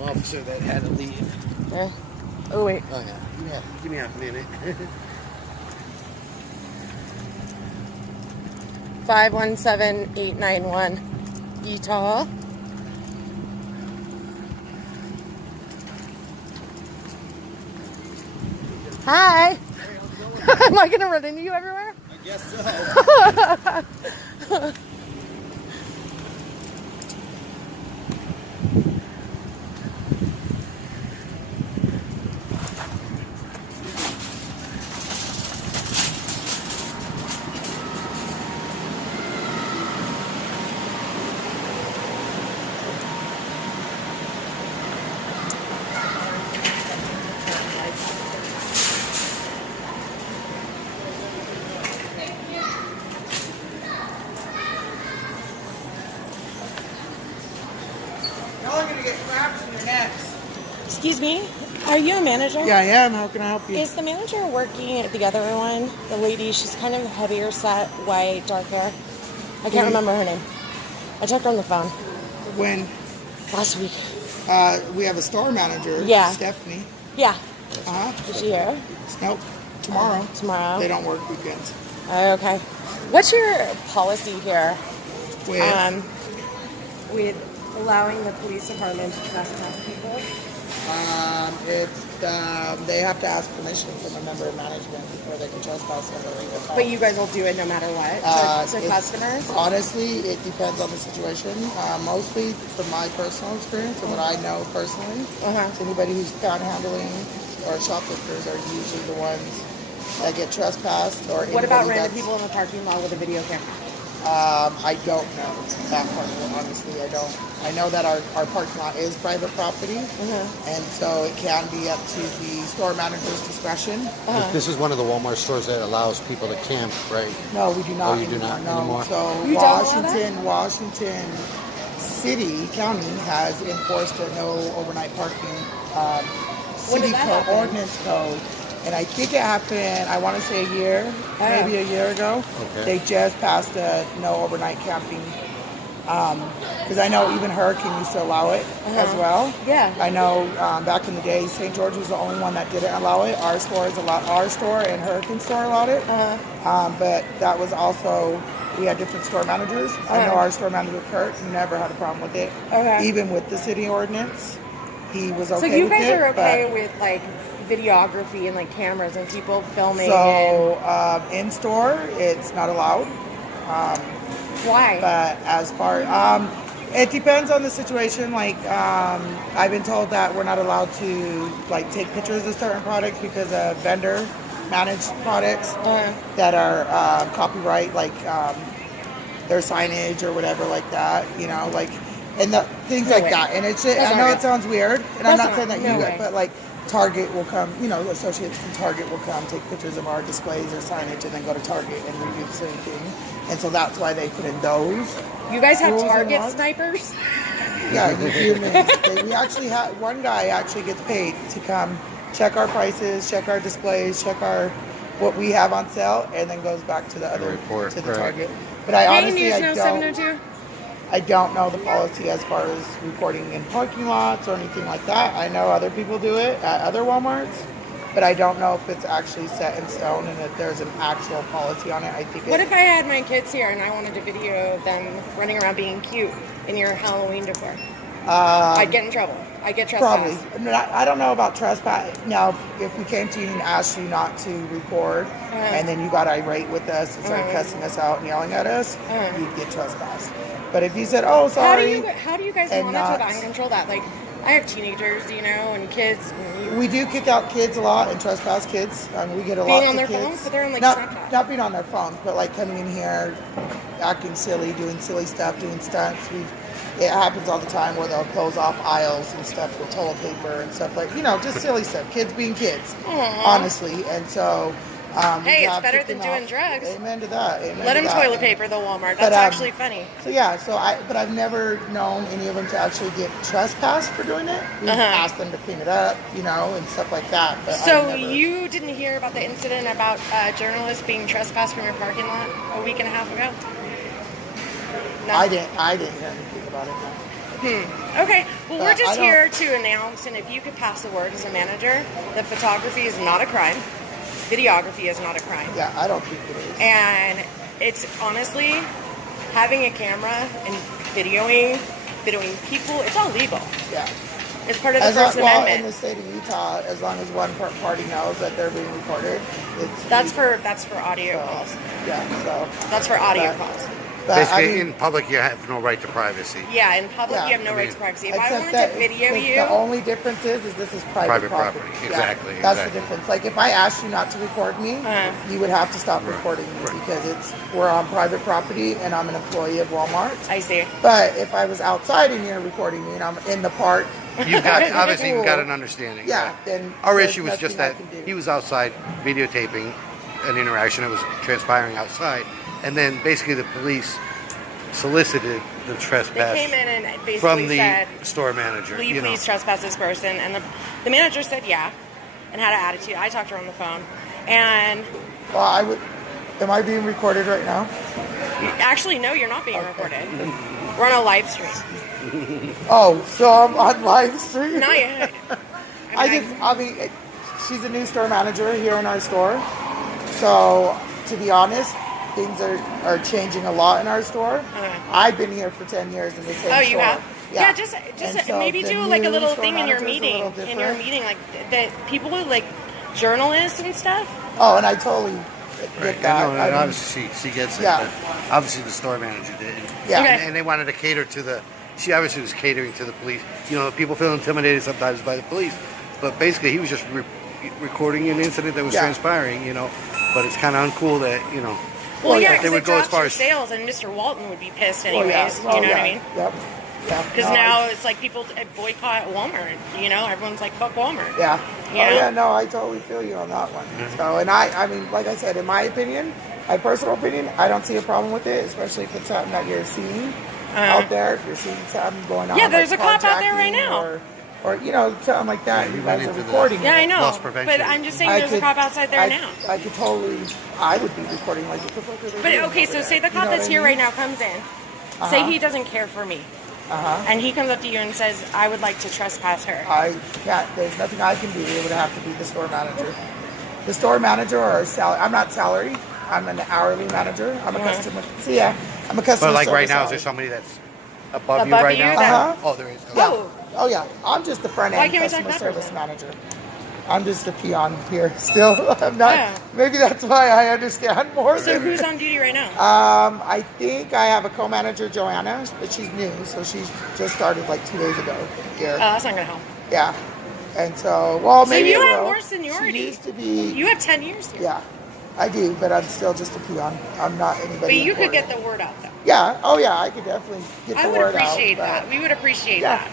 officer that had to leave. Yeah. Oh, wait. Oh yeah. Give me a minute. 517891 Utah. Hi. Am I gonna run into you everywhere? I guess so. Y'all are gonna get crabs in your necks. Excuse me. Are you a manager? Yeah, I am. How can I help you? Is the manager working at the other one? The lady, she's kind of heavier set, white, dark hair. I can't remember her name. I checked on the phone When last week. we have a store manager, Yeah. Stephanie. Yeah. Uh-huh. Is she here? Nope. Tomorrow. Tomorrow. They don't work weekends. Okay. What's your policy here? With, With allowing the police department to trespass people? they have to ask permission from a member of management before they can trespass somebody. But you guys will do it no matter what? So It's- customers? Honestly, it depends on the situation. Mostly from my personal experience and what I know personally, anybody who's panhandling or shoplifters are usually the ones that get trespassed. Or What about anybody random that's- people in the parking lot with a video camera? I don't know that part of it, honestly. I don't. I know that our parking lot is private property, and so it can be up to the store manager's discretion. This is one of the Walmart stores that allows people to camp, right? No, we do not. Oh, you do not no. anymore? So You don't allow that? Washington City County has enforced a no overnight parking When did city that code, happen? ordinance code. And I think it happened, I want to say maybe a year ago. Okay. They just passed a no overnight camping. Because I know even Hurricane used to allow it as well. Yeah. I know back in the day, St. George was the only one that didn't allow it. Our store and Hurricane store allowed it. But that was also, we had different store managers. I know our store manager, Kurt, never had a problem with it. Okay. Even with the city ordinance, he was okay So you with guys it. are okay but- with like videography and like cameras and people filming? So in store, it's not allowed. and why? But as far, it depends on the situation. Like I've been told that we're not allowed to like take pictures of certain products because of vendor managed products that are copyright, like their signage or whatever like that. You know, like and the things No like way. that. And it's just, That's I not know right. it sounds weird, and I'm That's not not- saying that no you way. guys, but like. Target will come, associates from Target will come take pictures of our displays or signage and then go to Target and we do the same thing. And so that's why they put in those. You guys have rules and target laws. snipers? Yeah, we actually have, one guy actually gets paid to come check our prices, check our displays, check what we have on sale, and then goes back to the other, report, to the right. Target. But I Hey, honestly, News I Now don't. 702? I don't know the policy as far as reporting in parking lots or anything like that. I know other people do it at other Walmarts, but I don't know if it's actually set in stone and if there's an actual policy on it. I think. What if I had my kids here and I wanted to video them running around being cute in your Halloween decor? I'd get in trouble. I'd get Probably. trespassed. I don't know about trespass. Now, if we came to you and asked you not to record, and then you got irate with us and started cussing us out and yelling at us, you'd get trespassed. But if you said, "Oh, sorry," How do you guys and monitor not- that and control that? Like, I have teenagers, and kids. And we do kick out kids a lot and trespass kids. We get a lot Being of on their kids. phones? But they're on, like, not, Snapchat. not being on their phones, but like coming in here, acting silly, doing silly stuff, doing stunts. it happens all the time where they'll close off aisles and stuff with toilet paper and stuff like, just silly stuff. Kids being kids, honestly. And so, hey, it's better than doing drugs. Amen to that. Amen Let to them that. toilet paper the Walmart. That's actually funny. So yeah, but I've never known any of them to actually get trespassed for doing it. We've asked them to clean it up, and stuff like that. But so you didn't hear about the incident about journalists being trespassed from your parking lot a week and a half ago? No? I didn't hear anything about it. No. Okay. Well, we're just here to announce, and if you could pass the word as a manager, that photography is not a crime. Videography is not a crime. Yeah, I don't think it is. And it's honestly, having a camera and videoing people, it's all legal. Yeah. It's part of the First Amendment. In the state of Utah, as long as one party knows that they're being recorded, that's for audio calls. Yeah, so that's for audio calls. Basically, in public, you have no right to privacy. Yeah, in public, you have no right to privacy. If I wanted to video you... The only difference is this is private property. Exactly. Yeah, that's the difference. Like, if I asked you not to record me, you would have to stop recording me because we're on private property and I'm an employee of Walmart. I see. But if I was outside and you're recording me and I'm in the park... You've got an understanding. Yeah, then... Our issue was just that he was outside videotaping an interaction that was transpiring outside. And then basically the police solicited the trespass. They came in and basically from the said, store manager. Will you please trespass this person? And the manager said yeah, and had an attitude. I talked to her on the phone, and well, am I being recorded right now? Actually, no, you're not being recorded. We're on a live stream. Oh, so I'm on live stream? Not yet. I mean, she's a new store manager here in our store, so to be honest, things are changing a lot in our store. I've been here for 10 years in the same store. Oh, you have? Yeah, just so maybe do like a little thing in your meeting. Like that people with like journalists and stuff. Oh, and I totally get that. No, obviously she gets it. Yeah. But obviously the store manager did. Yeah. Okay. And they wanted to cater to she obviously was catering to the police. People feel intimidated sometimes by the police. But basically he was just recording an incident that was transpiring, But it's kind of uncool that, Well, yeah, because they would it go as drops far your as sales, and Mr. Walton would be pissed anyways. You know what I mean? Yep. Yeah. Because now it's like people boycott Walmart. Everyone's like, fuck Walmart. Yeah. Yeah. No, I totally feel you on that one. So, and I mean, like I said, in my opinion, my personal opinion, I don't see a problem with it, especially if it's something that you're seeing out there. If you're seeing something going on, yeah, there's like a cop out there right now. Or something like that. You guys are recording. Yeah, I know. Loss prevention. But I'm just saying, there's a cop outside there now. I would be recording like what the fuck are they But doing okay, over so there? say the cop that's here right now comes in. Say he doesn't care for me. And he comes up to you and says, I would like to trespass her. I can't. There's nothing I can do. It would have to be the store manager. The store manager or I'm not salary. I'm an hourly manager. I'm a customer. So yeah, I'm a customer. But like right now, service is there hourly. somebody that's above you Above right you now? that- Oh, there is. Yeah. Oh yeah. I'm just the front Why end can't we talk customer that service person? manager. I'm just a peon here still. I'm not. Yeah. Maybe that's why I understand more. So than who's on duty right now? I think I have a co-manager, Joanna, but she's new, so she's just started like 2 days ago here. Oh, that's not going to help. Yeah. And so, maybe you it have will. more seniority. She used to be. You have 10 years here. Yeah, I do, but I'm still just a peon. I'm not anybody. But you could important. get the word out, though. Yeah. Oh yeah, I could definitely get I the would word out. appreciate but- that. We would appreciate Yeah. that.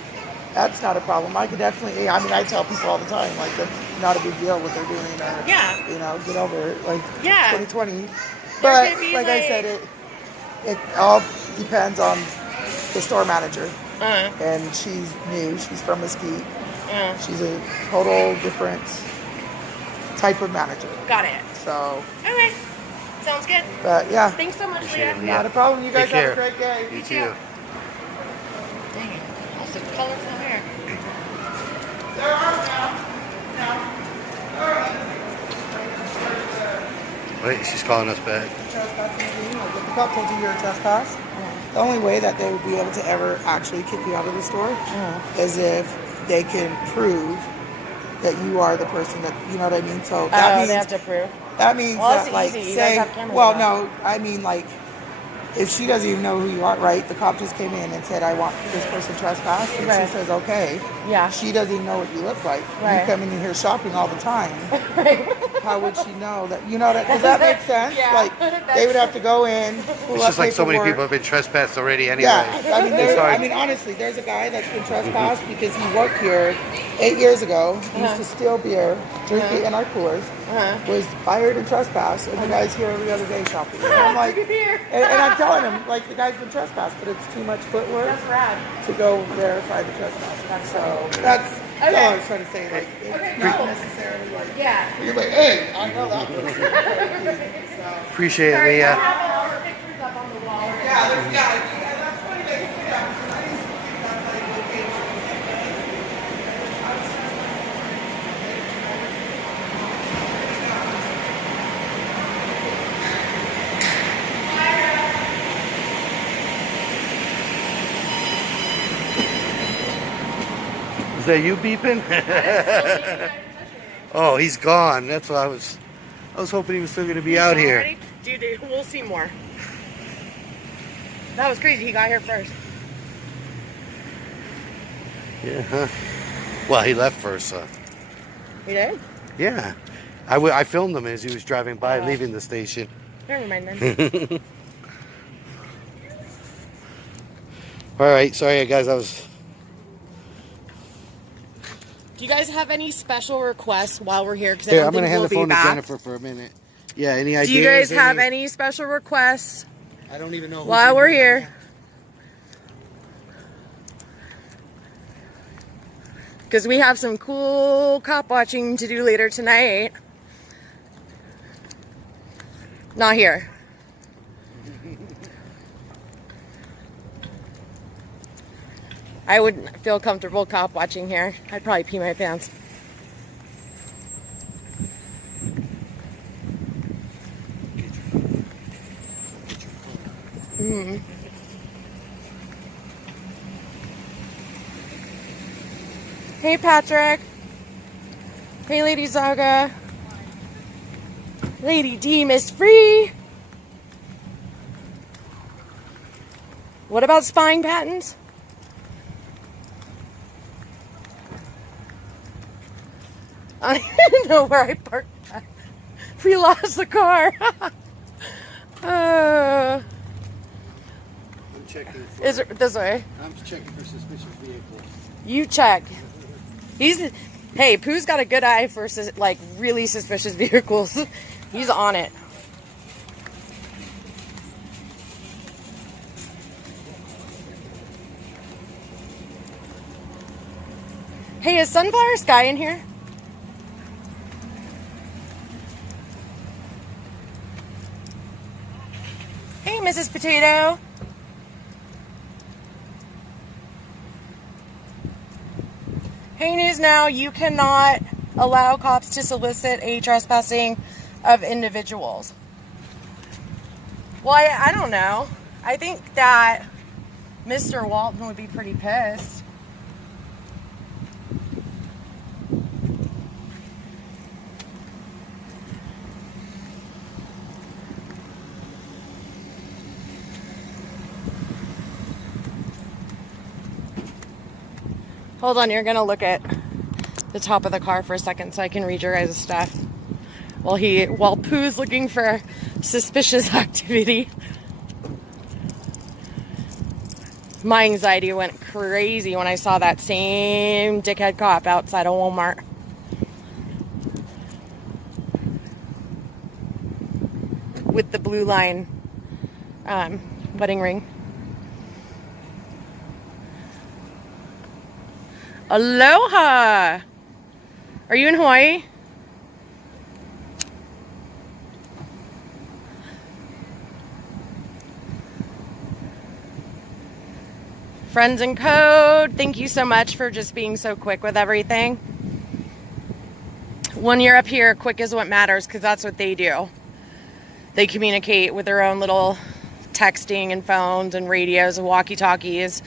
That's not a problem. I could definitely. I mean, I tell people all the time, like, that's not a big deal what they're doing, or get over it. Like, 2020. But could be, like I said, it all depends on the store manager. And she's new. She's from Mesquite. She's a total different type of manager. Got it. So. Okay. Sounds good. But yeah. Thanks so much, Appreciate Leah. it. Not a problem. You guys Take have a care. great day. You too. Dang it. Also colorful hair. There are Wait, she's calling us back. trespassing. Like, if the cop told you you're a trespass, the only way that they would be able to ever actually kick you out of the store is if they can prove that you are the person that, you know what I mean? So that means they have to prove. that means Well, that, that's like, easy. You say, guys have cameras well, around. no, I mean, like, if she doesn't even know who you are, right? The cop just came in and said, I want this person trespassed. And Right. she says, okay. Yeah. She doesn't even know what you look like. Right. You come in here shopping all the time. Right. How would she know that? You know that? Does that make sense? Yeah, Like, they would have to go in, pull It's up just like so many paperwork. people have been trespassed already anyway. Yeah, I mean, It's hard. honestly, there's a guy that's been trespassed because he worked here 8 years ago. He used to steal beer, drink it in our coolers. Was fired and trespassed, and the guy's here every other day shopping. And I'm like, and I'm telling him, like, the guy's been trespassed, but it's too much footwork That's rad. to go verify the trespass. So that's all I was trying to say. Like, it's not necessarily like Yeah. you're like, hey, I know that person. Appreciate it, Sorry, I Leah. have all our pictures up on the wall. That's funny that you say that. I didn't see that like location. Is that you beeping? Oh, he's gone. That's why I was hoping he was still going to be out here. Dude, we'll see more. That was crazy. He got here first. Yeah. Huh? Well, he left first, so. You did? Yeah. I filmed him as he was driving by, leaving the station. Never mind then. All right. Sorry, guys. I was. Do you guys have any special requests while we're here? Because Here, I I'm don't going to think hand we'll the be phone to back. Jennifer for a minute. Yeah, any ideas? Do you guys have any special requests I don't even know. who while to we're do. here? Because we have some cool cop watching to do later tonight. Not here. I wouldn't feel comfortable cop watching here. I'd probably pee my pants. Mm. Hey, Patrick. Hey, Lady Zaga. Lady D, Miss Free. What about spying patents? I didn't know where I parked at. We lost the car. I'm checking for. Is it this way? I'm checking for suspicious vehicles. You check. Hey, Pooh's got a good eye for like really suspicious vehicles. He's on it. Hey, is Sunflower Sky in here? Hey, Mrs. Potato. Hey, News Now, you cannot allow cops to solicit a trespassing of individuals. Well, I don't know. I think that Mr. Walton would be pretty pissed. Hold on, you're gonna look at the top of the car for a second so I can read your guys' stuff. While Pooh's looking for suspicious activity. My anxiety went crazy when I saw that same dickhead cop outside of Walmart. With the blue line wedding ring. Aloha! Are you in Hawaii? Friends in Code, thank you so much for just being so quick with everything. When you're up here, quick is what matters because that's what they do. They communicate with their own little texting and phones and radios and walkie-talkies.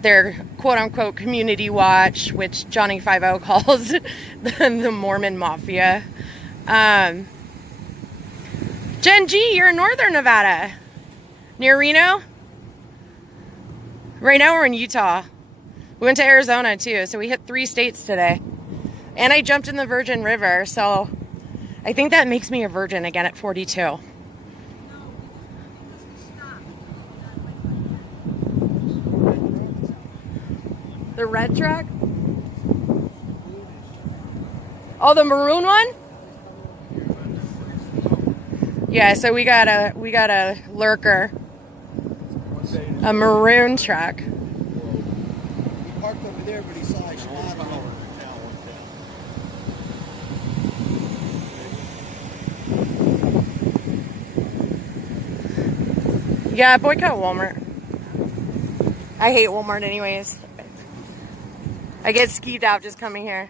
Their quote-unquote community watch, which Johnny 5-0 calls the Mormon Mafia. Jen G, you're in Northern Nevada. Near Reno? Right now we're in Utah. We went to Arizona too, so we hit 3 states today. And I jumped in the Virgin River, so I think that makes me a virgin again at 42. The red truck? Oh, the maroon one? Yeah, so we got a lurker. A maroon truck. He parked over there, but he saw a spot on Yeah, boycott Walmart. I hate Walmart anyways. I get skeeved out just coming here.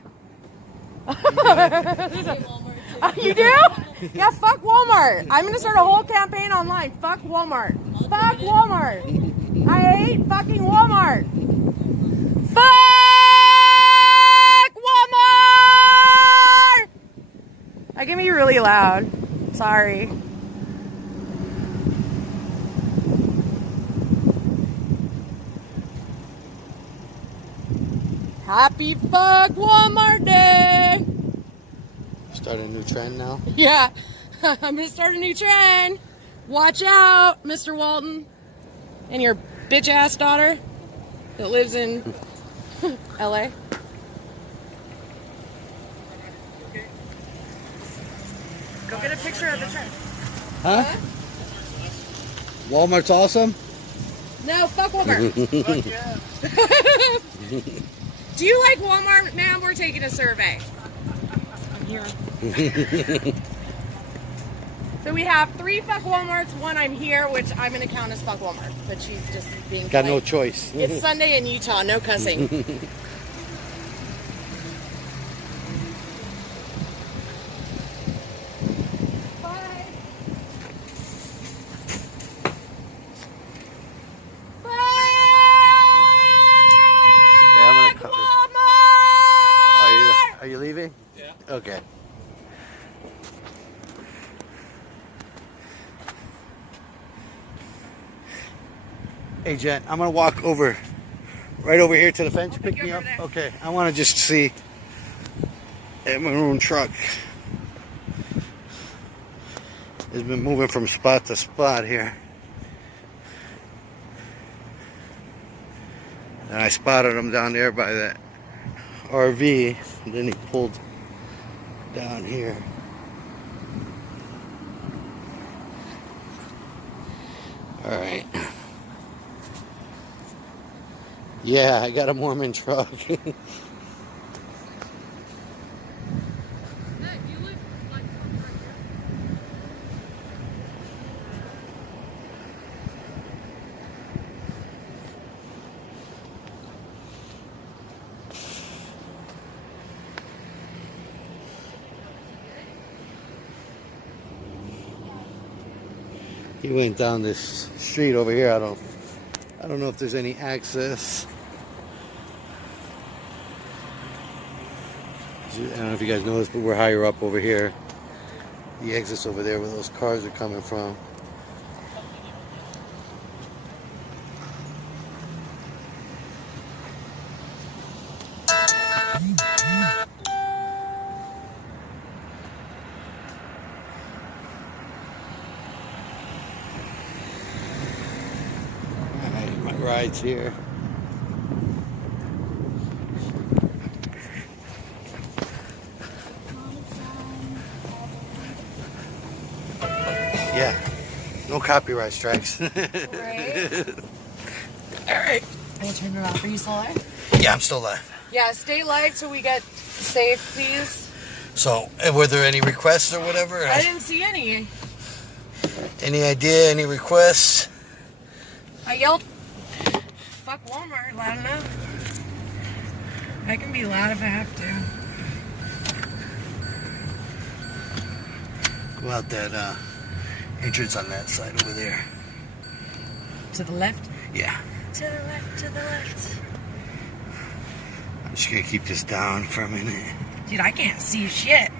You do? Yeah, fuck Walmart. I'm gonna start a whole campaign online. Fuck Walmart. Fuck Walmart. I hate fucking Walmart. Fuck Walmart! That can be really loud. Sorry. Happy fuck Walmart day! Start a new trend now. Yeah, I'm gonna start a new trend. Watch out, Mr. Walton, and your bitch ass daughter that lives in LA. Go get a picture of the trend. Huh? Walmart's awesome? No, fuck Walmart. Fuck yeah. Do you like Walmart, ma'am? We're taking a survey. I'm here. So we have 3 fuck Walmarts, 1 I'm here, which I'm going to count as fuck Walmart. But she's just being Got polite. no choice. It's Sunday in Utah, no cussing. Bye. Yeah, I'm gonna cut this. Are you leaving? Yeah. Okay. Hey Jen, I'm gonna walk right over here to the fence. Pick me up. Okay. I want to just see a maroon truck. It's been moving from spot to spot here. And I spotted him down there by that RV. And then he pulled down here. All right. Yeah, I got a Mormon truck. He went down this street over here. I don't know if there's any access. I don't know if you guys know this, but we're higher up over here. The exit's over there where those cars are coming from. Alright, my ride's here. Yeah, no copyright strikes. Right. Alright. I turn it off. Are you still live? Yeah, I'm still live. Yeah, stay live till we get safe, please. So, were there any requests or whatever? I didn't see any. Any idea, any requests? I yelled, fuck Walmart loud enough. I can be loud if I have to. Go out that entrance on that side over there. To the left? Yeah. To the left, to the left. I'm just gonna keep this down for a minute. Dude, I can't see shit.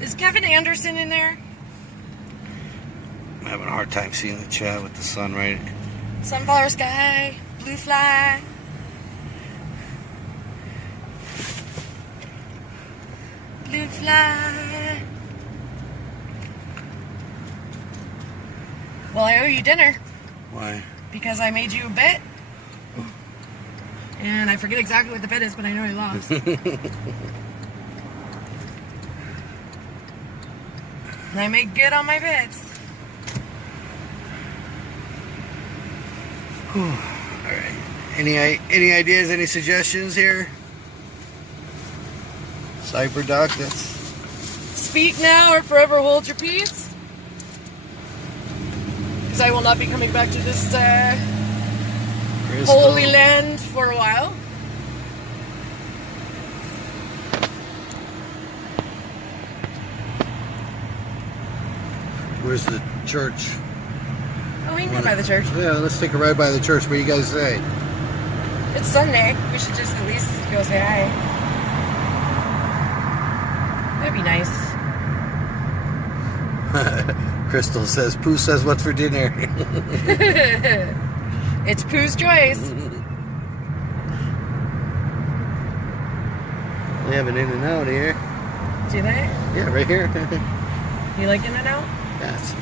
Is Kevin Anderson in there? I'm having a hard time seeing the chat with the sun right. Sunflower sky, blue fly. Blue fly. Well, I owe you dinner Why? because I made you a bet. And I forget exactly what the bet is, but I know I lost. And I make good on my bets. All right. Any ideas? Any suggestions here? Cyberduck. That's Speak now or forever hold your peace. Because I will not be coming back to this Crystal. holy land for a while. Where's the church? Oh, we can go by the church. Yeah, let's take a ride by the church. What do you guys say? It's Sunday. We should just at least go say hi. That'd be nice. Crystal says, Pooh says, what's for dinner? It's Pooh's choice. They have an In-N-Out here. Do they? Yeah, right here. You like In-N-Out? Yes.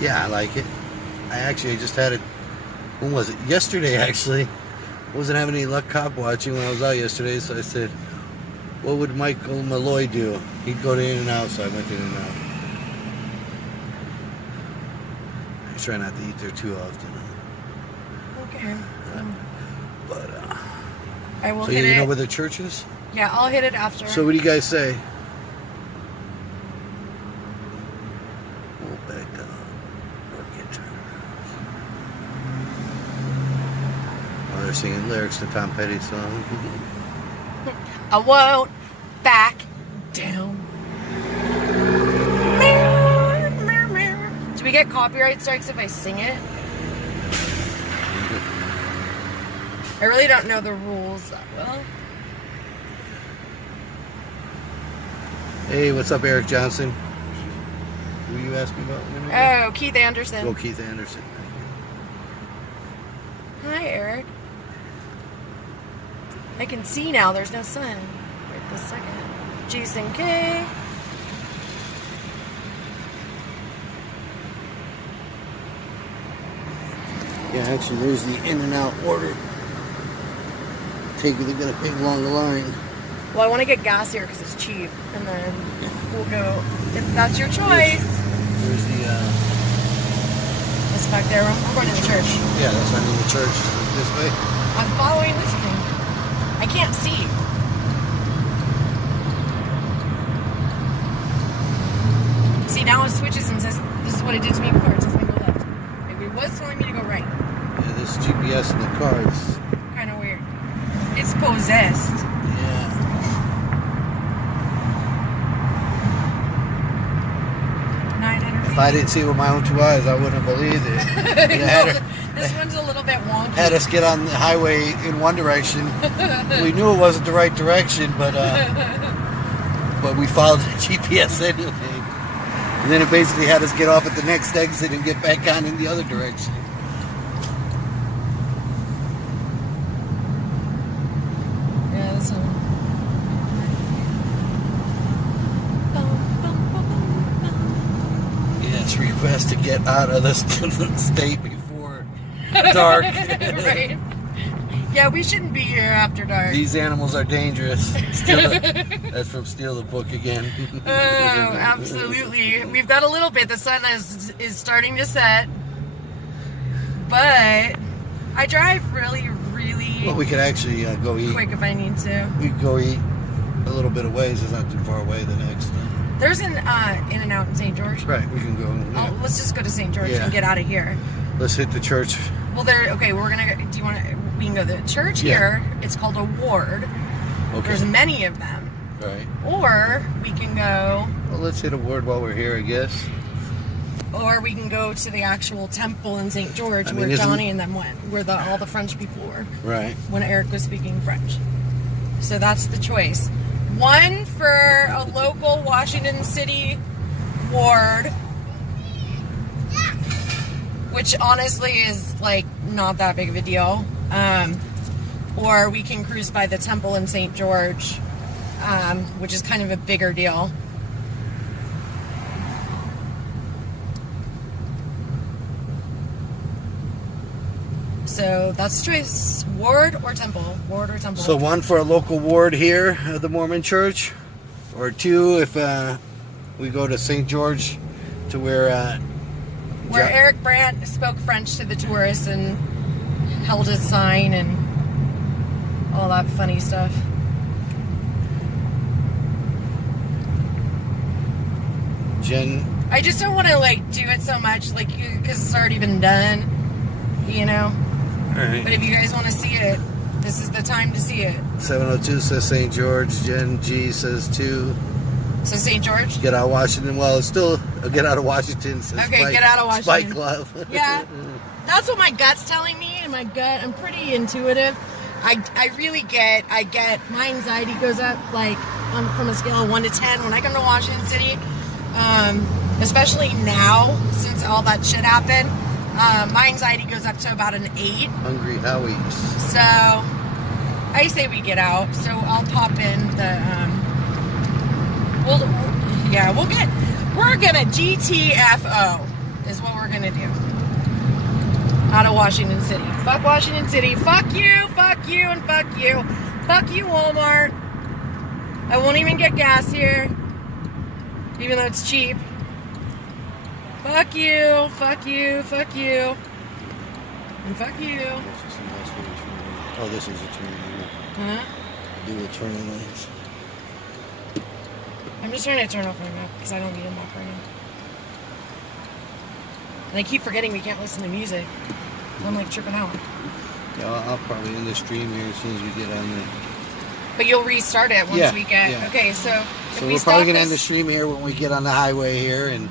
Yeah, I like it. I just had it. When was it? Yesterday, actually. Wasn't having any luck cop watching when I was out yesterday, so I said, what would Michael Malloy do? He'd go to In-N-Out, so I went to In-N-Out. I try not to eat there too often. Okay. But, I will so hit you it. know where the church is? Yeah, I'll hit it after. So what do you guys say? We'll back up. We'll get turned around. Oh, they're singing lyrics to Tom Petty's song. I won't back down. Do we get copyright strikes if I sing it? I really don't know the rules that well. Hey, what's up, Eric Johnson? Who you asking about? Oh, Keith Anderson. Oh, Keith Anderson. Hi, Eric. I can see now. There's no sun. Right this second. Jason K. Yeah, actually, there's the In-N-Out order. They got a big long line. Well, I want to get gas here because it's cheap, and then we'll go. If that's your choice. There's the. It's back there. We're going to the church. Yeah, that's not in the church. This way. I'm following this thing. I can't see. See, now it switches and says, this is what it did to me before. It tells me to go left. Maybe it was telling me to go right. Yeah, this GPS in the car is. Kind of weird. It's possessed. Yeah. If I didn't see it with my own two eyes, I wouldn't have believed it. This one's a little bit wonky. Had us get on the highway in one direction. We knew it wasn't the right direction, but we followed the GPS anyway. And then it basically had us get off at the next exit and get back on in the other direction. Yeah, this one. Yes, request to get out of the state before dark. Right. Yeah, we shouldn't be here after dark. These animals are dangerous. That's from Steal the Book again. Oh, absolutely. We've got a little bit. The sun is starting to set. But I drive really Well, we could actually go eat. quick if I need to. We could go eat a little bit of ways. It's not too far away. The next. There's an In-N-Out in St. George. Right, we can go. Yeah. Oh, let's just go to St. George Yeah. and get out of here. Let's hit the church. Well, okay, we're gonna. Do you want to? We can go to the church Yeah. here. It's called a ward. Okay. There's many of them. Right. Or we can go. Well, let's hit a ward while we're here, I guess. Or we can go to the actual temple in St. George I mean, where isn't- Johnny and them went, where all the French people were Right. when Eric was speaking French. So that's the choice. one for a local Washington City ward, which honestly is like not that big of a deal. Or we can cruise by the temple in St. George, which is kind of a bigger deal. So that's the choice. Ward or temple. Ward or temple. So one for a local ward here at the Mormon Church, or two if we go to St. George, to where Eric Brandt spoke French to the tourists and held his sign and all that funny stuff. Jen. I just don't want to like do it so much, like, because it's already been done, you know. All right. But if you guys want to see it, this is the time to see it. 702 says St. George. Jen G says 2. So St. George. Get out of Washington. Well, it's still a get out of Washington. Says Okay, Spike, get out of Washington. Spike Club. Yeah, that's what my gut's telling me, and my gut, I'm pretty intuitive. I really get, my anxiety goes up like from a scale of 1 to 10 when I come to Washington City, especially now since all that shit happened. My anxiety goes up to about an 8. Hungry Howie's. So I say we get out. So I'll pop in the. We're gonna GTFO is what we're gonna do. Out of Washington City. Fuck Washington City. Fuck you, and fuck you. Fuck you, Walmart. I won't even get gas here, even though it's cheap. Fuck you, and fuck you. Oh, this is a turn. Huh? Do the turning lanes. I'm just trying to turn off my map because I don't need a map right now. And I keep forgetting we can't listen to music. So I'm like tripping out. Yeah, I'll probably end the stream here as soon as we get on there. But you'll restart it once we get. Yeah. Okay, so if So we we're stop probably gonna this, end the stream here when we get on the highway here, and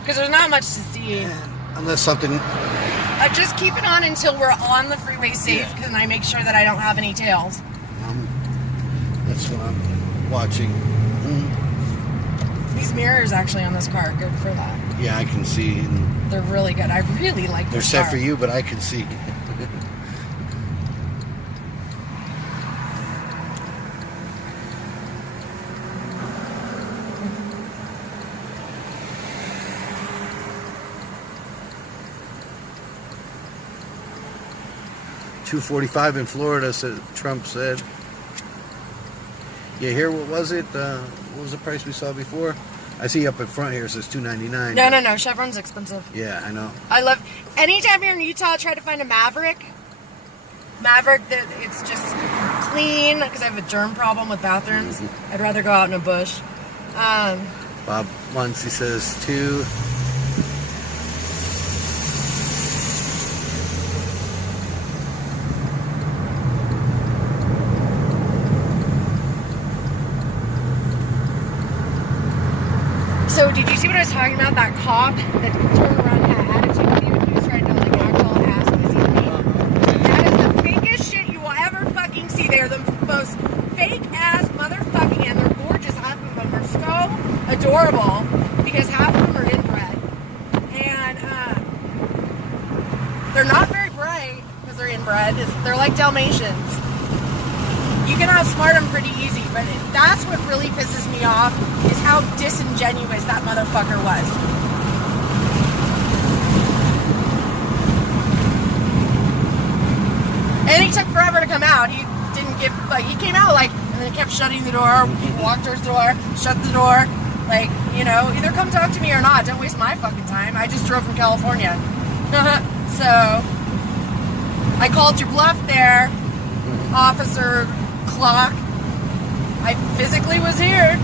because there's not much to see. unless something. Just keep it on until we're on the freeway safe, because I make sure that I don't have any tails. That's what I'm watching. These mirrors actually on this car are good for that. Yeah, I can see. And They're really good. I really like they're this set car. for you, but I can see. $245 in Florida, said Trump said. Yeah, here, what was it? What was the price we saw before? I see up in front here it says $299. No. Chevron's expensive. Yeah, I know. I love. Anytime you're in Utah, try to find a Maverick. It's just clean because I have a germ problem with bathrooms. I'd rather go out in a bush. Bob Muncie says 2. So did you see what I was talking about? That cop that turned around and had attitude with you and he was trying to like actual ass pussy me? That is the fakest shit you will ever fucking see. They are the most fake ass motherfucking, and they're gorgeous. Half of them are so adorable because half of them are inbred. And they're not very bright because they're inbred. They're like Dalmatians. You can outsmart them pretty easy, but that's what really pisses me off is how disingenuous that motherfucker was. And he took forever to come out. He didn't give, like, he came out, like, and then he kept shutting the door, walked towards the door, shut the door. Like, you know, either come talk to me or not. Don't waste my fucking time. I just drove from California. So, I called your bluff there, Officer Clock. I physically was here.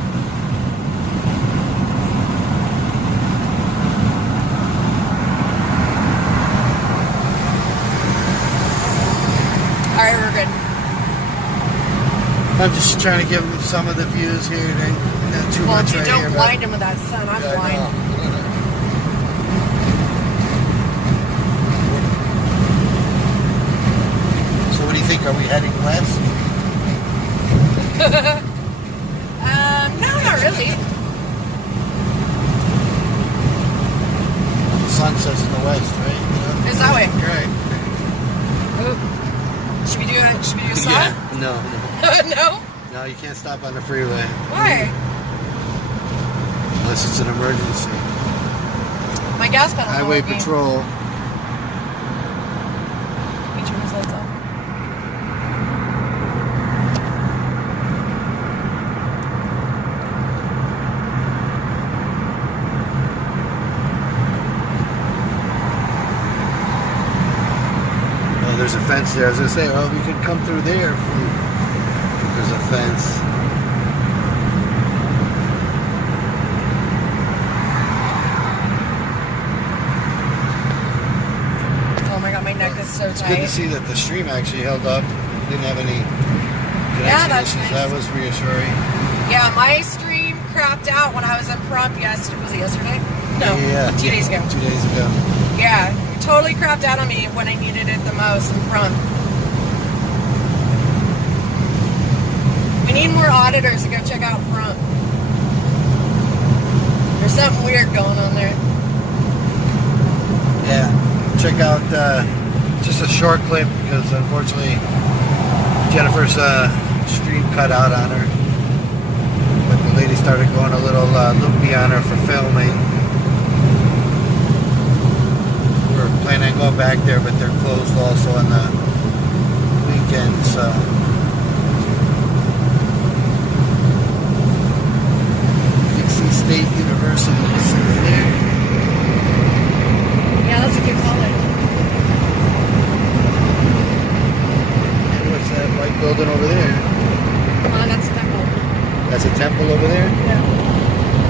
Alright, we're good. I'm just trying to give them some of the views here. Not too Well, much if you right don't here. blind him with that sun, I'm Yeah, I blind. know. So what do you think? Are we heading west? says in the west, right? It's that way. Right. Oop. Should we do a stop? Yeah. No. No? No, you can't stop on the freeway. Why? Unless it's an emergency. My gas pedal's not Highway working. patrol. He turned his lights off. Oh, there's a fence there. I was gonna say, well, we could come through there if there's a fence. Oh my god, my neck is so It's good to tight. see that the stream actually held up. Didn't have any Yeah, connection that's issues. nice. That was reassuring. Yeah, my stream crapped out when I was in prompt yesterday. Was it yesterday? No, Yeah. 2 days ago. 2 days ago. Yeah, it totally crapped out on me when I needed it the most in prompt. We need more auditors to go check out prompt. There's something weird going on there. Yeah. Check out just a short clip because unfortunately Jennifer's stream cut out on her. But the lady started going a little loopy on her for filming. We're planning on going back there, but they're closed also on the weekend, so. Dixie State University is there. Yeah, that's a good college. What's that white building over there? That's a temple. That's a temple over there? Yeah.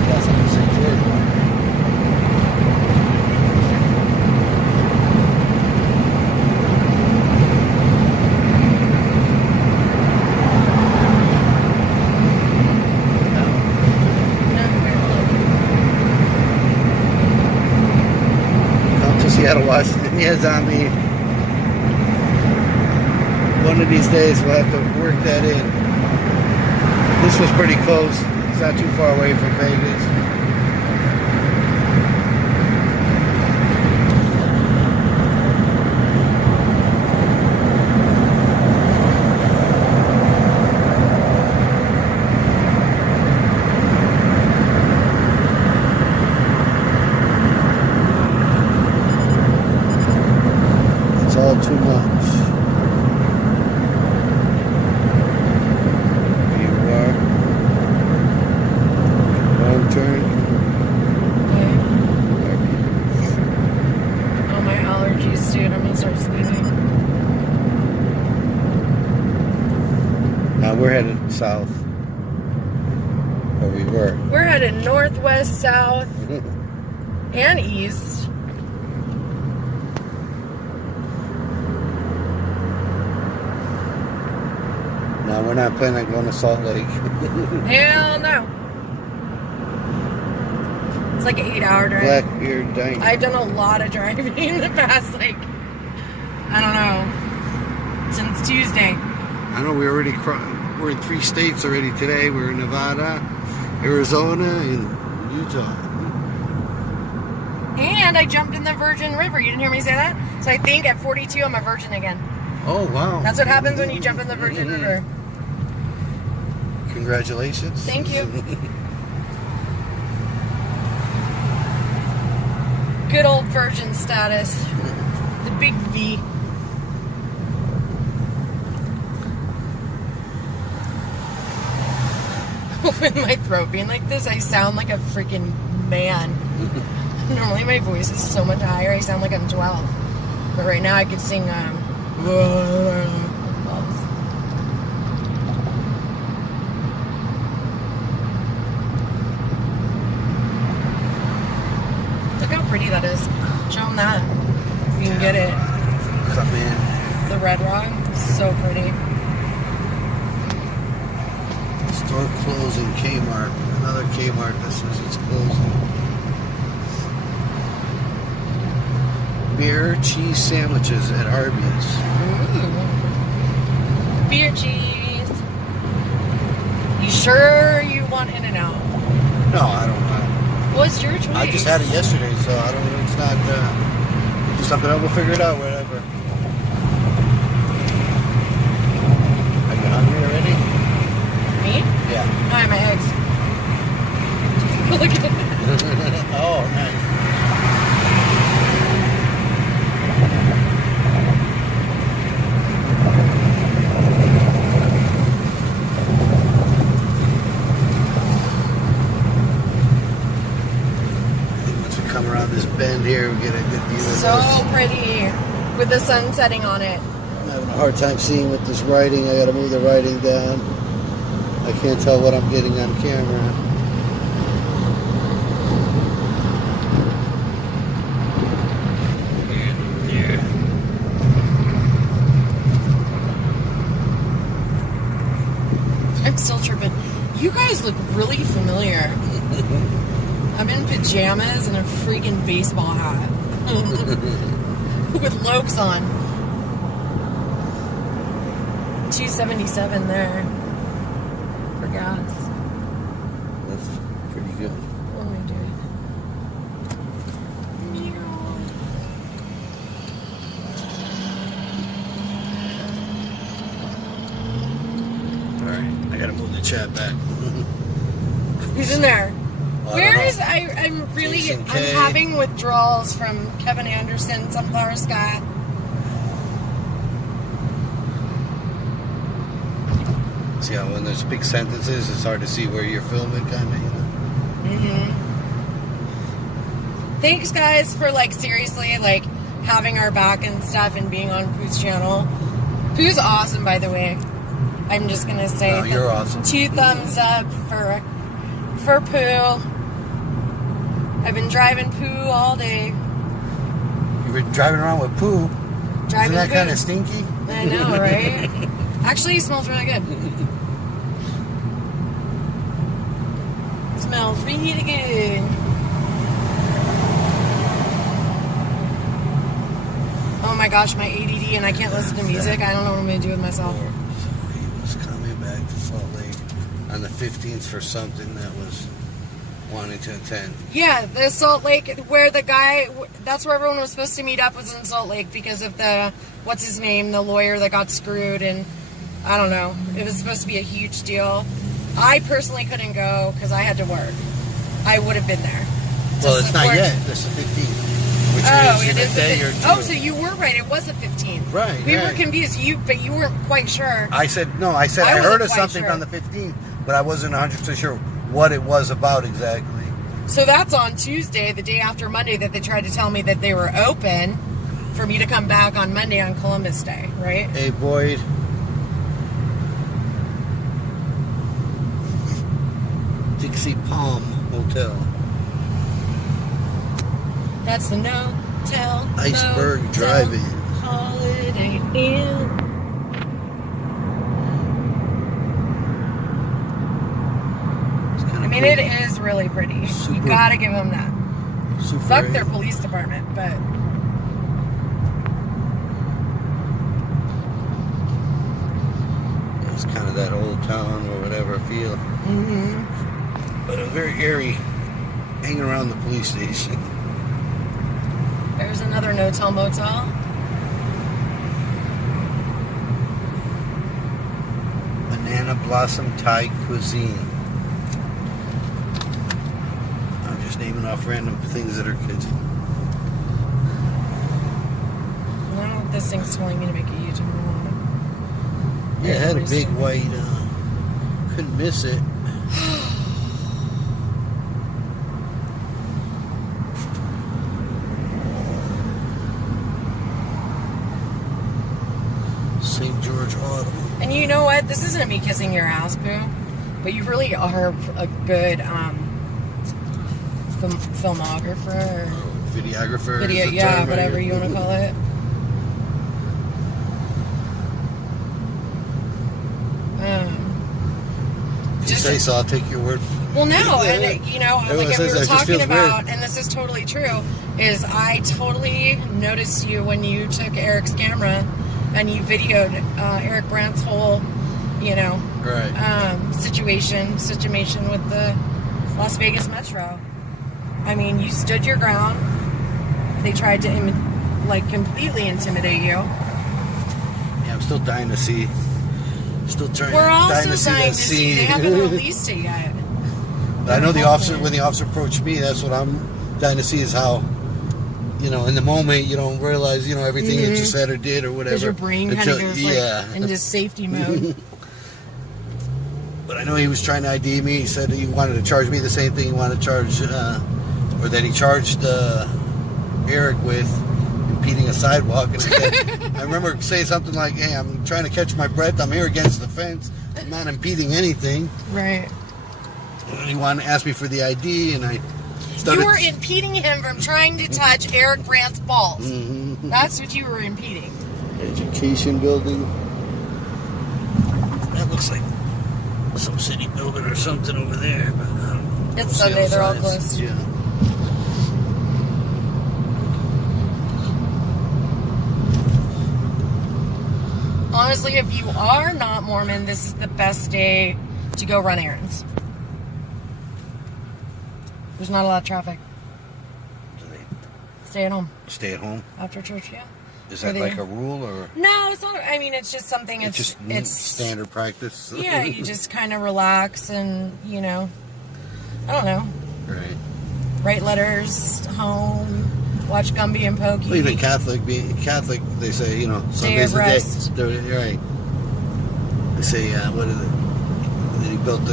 That's like St. George one. Come to Seattle, Washington. Yeah, zombie. One of these days we'll have to work that in. This was pretty close. It's not too far away from Vegas. It's all too much. You are wrong turn. Oh, my allergies, dude. I'm gonna start sneezing. Now we're headed south. Where we were. We're headed northwest, south, and east. Now we're not planning on going to Salt Lake. Hell no. It's like an 8-hour drive. Blackbeard Diner. I've done a lot of driving in the past, like, I don't know, since Tuesday. I know we're in 3 states already today. We're in Nevada, Arizona, and Utah. And I jumped in the Virgin River. You didn't hear me say that? So I think at 42 I'm a virgin again. Oh, wow. That's what happens when you jump in the Virgin River. Congratulations. Thank you. Good old virgin status. The big V. With my throat being like this, I sound like a freaking man. Normally my voice is so much higher, I sound like I'm 12. But right now I could sing, look how pretty that is. Show them that. You can get it. Come in. The Red Rock, so pretty. Store closing, Kmart. Another Kmart that says it's closing. Beer cheese sandwiches at Arby's. Ooh. Beer cheese. You sure you want In-N-Out? No, I don't want. Well, it's your choice. I just had it yesterday, so I don't know. It's not. Do something else. We'll figure it out. Whatever. Are you hungry already? Me? Yeah. No, I have my eggs. Look at it. Oh, nice. Once we come around this bend here, we get a good view of So this. pretty with the sun setting on it. I'm having a hard time seeing with this writing. I gotta move the writing down. I can't tell what I'm getting on camera. There. I'm still tripping. You guys look really familiar. I'm in pajamas and a freaking baseball hat. With Lokes on. 277 there. For gas. That's pretty good. What am I doing? Alright, I gotta move the chat back. Who's in there? I Where don't is know. I'm really Jason I'm K. having withdrawals from Kevin Anderson, Sunflower Sky. See how when there's big sentences, it's hard to see where you're filming, kind of, you know? Thanks guys for like seriously like having our back and stuff and being on Pooh's channel. Pooh's awesome, by the way. I'm just gonna say No, you're awesome. 2 thumbs up for Pooh. I've been driving Pooh all day. You've been driving around with Pooh. Driving Isn't that Pooh. kind of stinky? I know, right? Actually, it smells really good. Smells really good. Oh my gosh, my ADD and I can't listen to music. I don't know what I'm going to do with myself. He was coming back to Salt Lake on the 15th for something that was wanting to attend. Yeah, the Salt Lake, where the guy, that's where everyone was supposed to meet up, was in Salt Lake because of the, what's his name, the lawyer that got screwed, and I don't know. It was supposed to be a huge deal. I personally couldn't go because I had to work. I would have been there. to Well, it's not support- yet. It's the 15th. Which Oh, is it in a is. day or two. Oh, so you were right. It was the 15th. Right, We were right. confused. But you weren't quite sure. I said, no, I said I I wasn't heard of quite something sure. on the 15th, but I wasn't 100% sure what it was about exactly. So that's on Tuesday, the day after Monday, that they tried to tell me that they were open for me to come back on Monday on Columbus Day, right? Hey, Boyd. Dixie Palm Hotel. That's the no-tell. Iceberg no-tell Drive-In. Holiday Inn. It's kind I of mean, cool. it is really pretty. You Super. gotta give them that. Super Fuck eight. their police department, but It's kind of that old town or whatever feel. But it was very eerie hanging around the police station. there's another no-tell motel. Banana Blossom Thai Cuisine. I'm just naming off random things that are kitchen. No, this thing's telling me to make a U-turn. Yeah, it had a big white, couldn't miss it. St. George Auto. And you know what? This isn't me kissing your ass, Boo, but you really are a good filmographer. Or Videographer. video, is the yeah, term, whatever right? you want to call it. If you say so, I'll take your word. Well, no, and you know, Everyone like we says were that, it just talking feels about, weird. and this is totally true, is I totally noticed you when you took Eric's camera and you videoed Eric Brandt's whole, you know, Right. situation with the Las Vegas Metro. I mean, you stood your ground. They tried to, completely intimidate you. Yeah, I'm still dying to see. We're also dying to see dying that to see. scene. They haven't released it yet. But I know the officer, when the officer approached me, that's what I'm dying to see is how, in the moment you don't realize, everything that you said or did or whatever. Because your brain kind of goes into safety mode. But I know he was trying to ID me. He said he wanted to charge me the same thing he wanted to charge, or that he charged Eric with impeding a sidewalk. And I remember saying something like, hey, I'm trying to catch my breath. I'm here against the fence. I'm not impeding anything. Right. And he wanted to ask me for the ID, and I started... You were impeding him from trying to touch Eric Brandt's balls. Mm-hmm. That's what you were impeding. Education building. That looks like some city building or something over there. But, it's Sunday. They're all closed. Yeah. Honestly, if you are not Mormon, this is the best day to go run errands. There's not a lot of traffic. Stay at home. Stay at home? After church, yeah. Is that like a rule or? No, it's not. I mean, it's just something. It's standard practice. Yeah, you just kind of relax and I don't know. Right. Write letters home. Watch Gumby and Pokey. Well, even Catholic, they say Sunday's the day. Right. They say what is it? That he built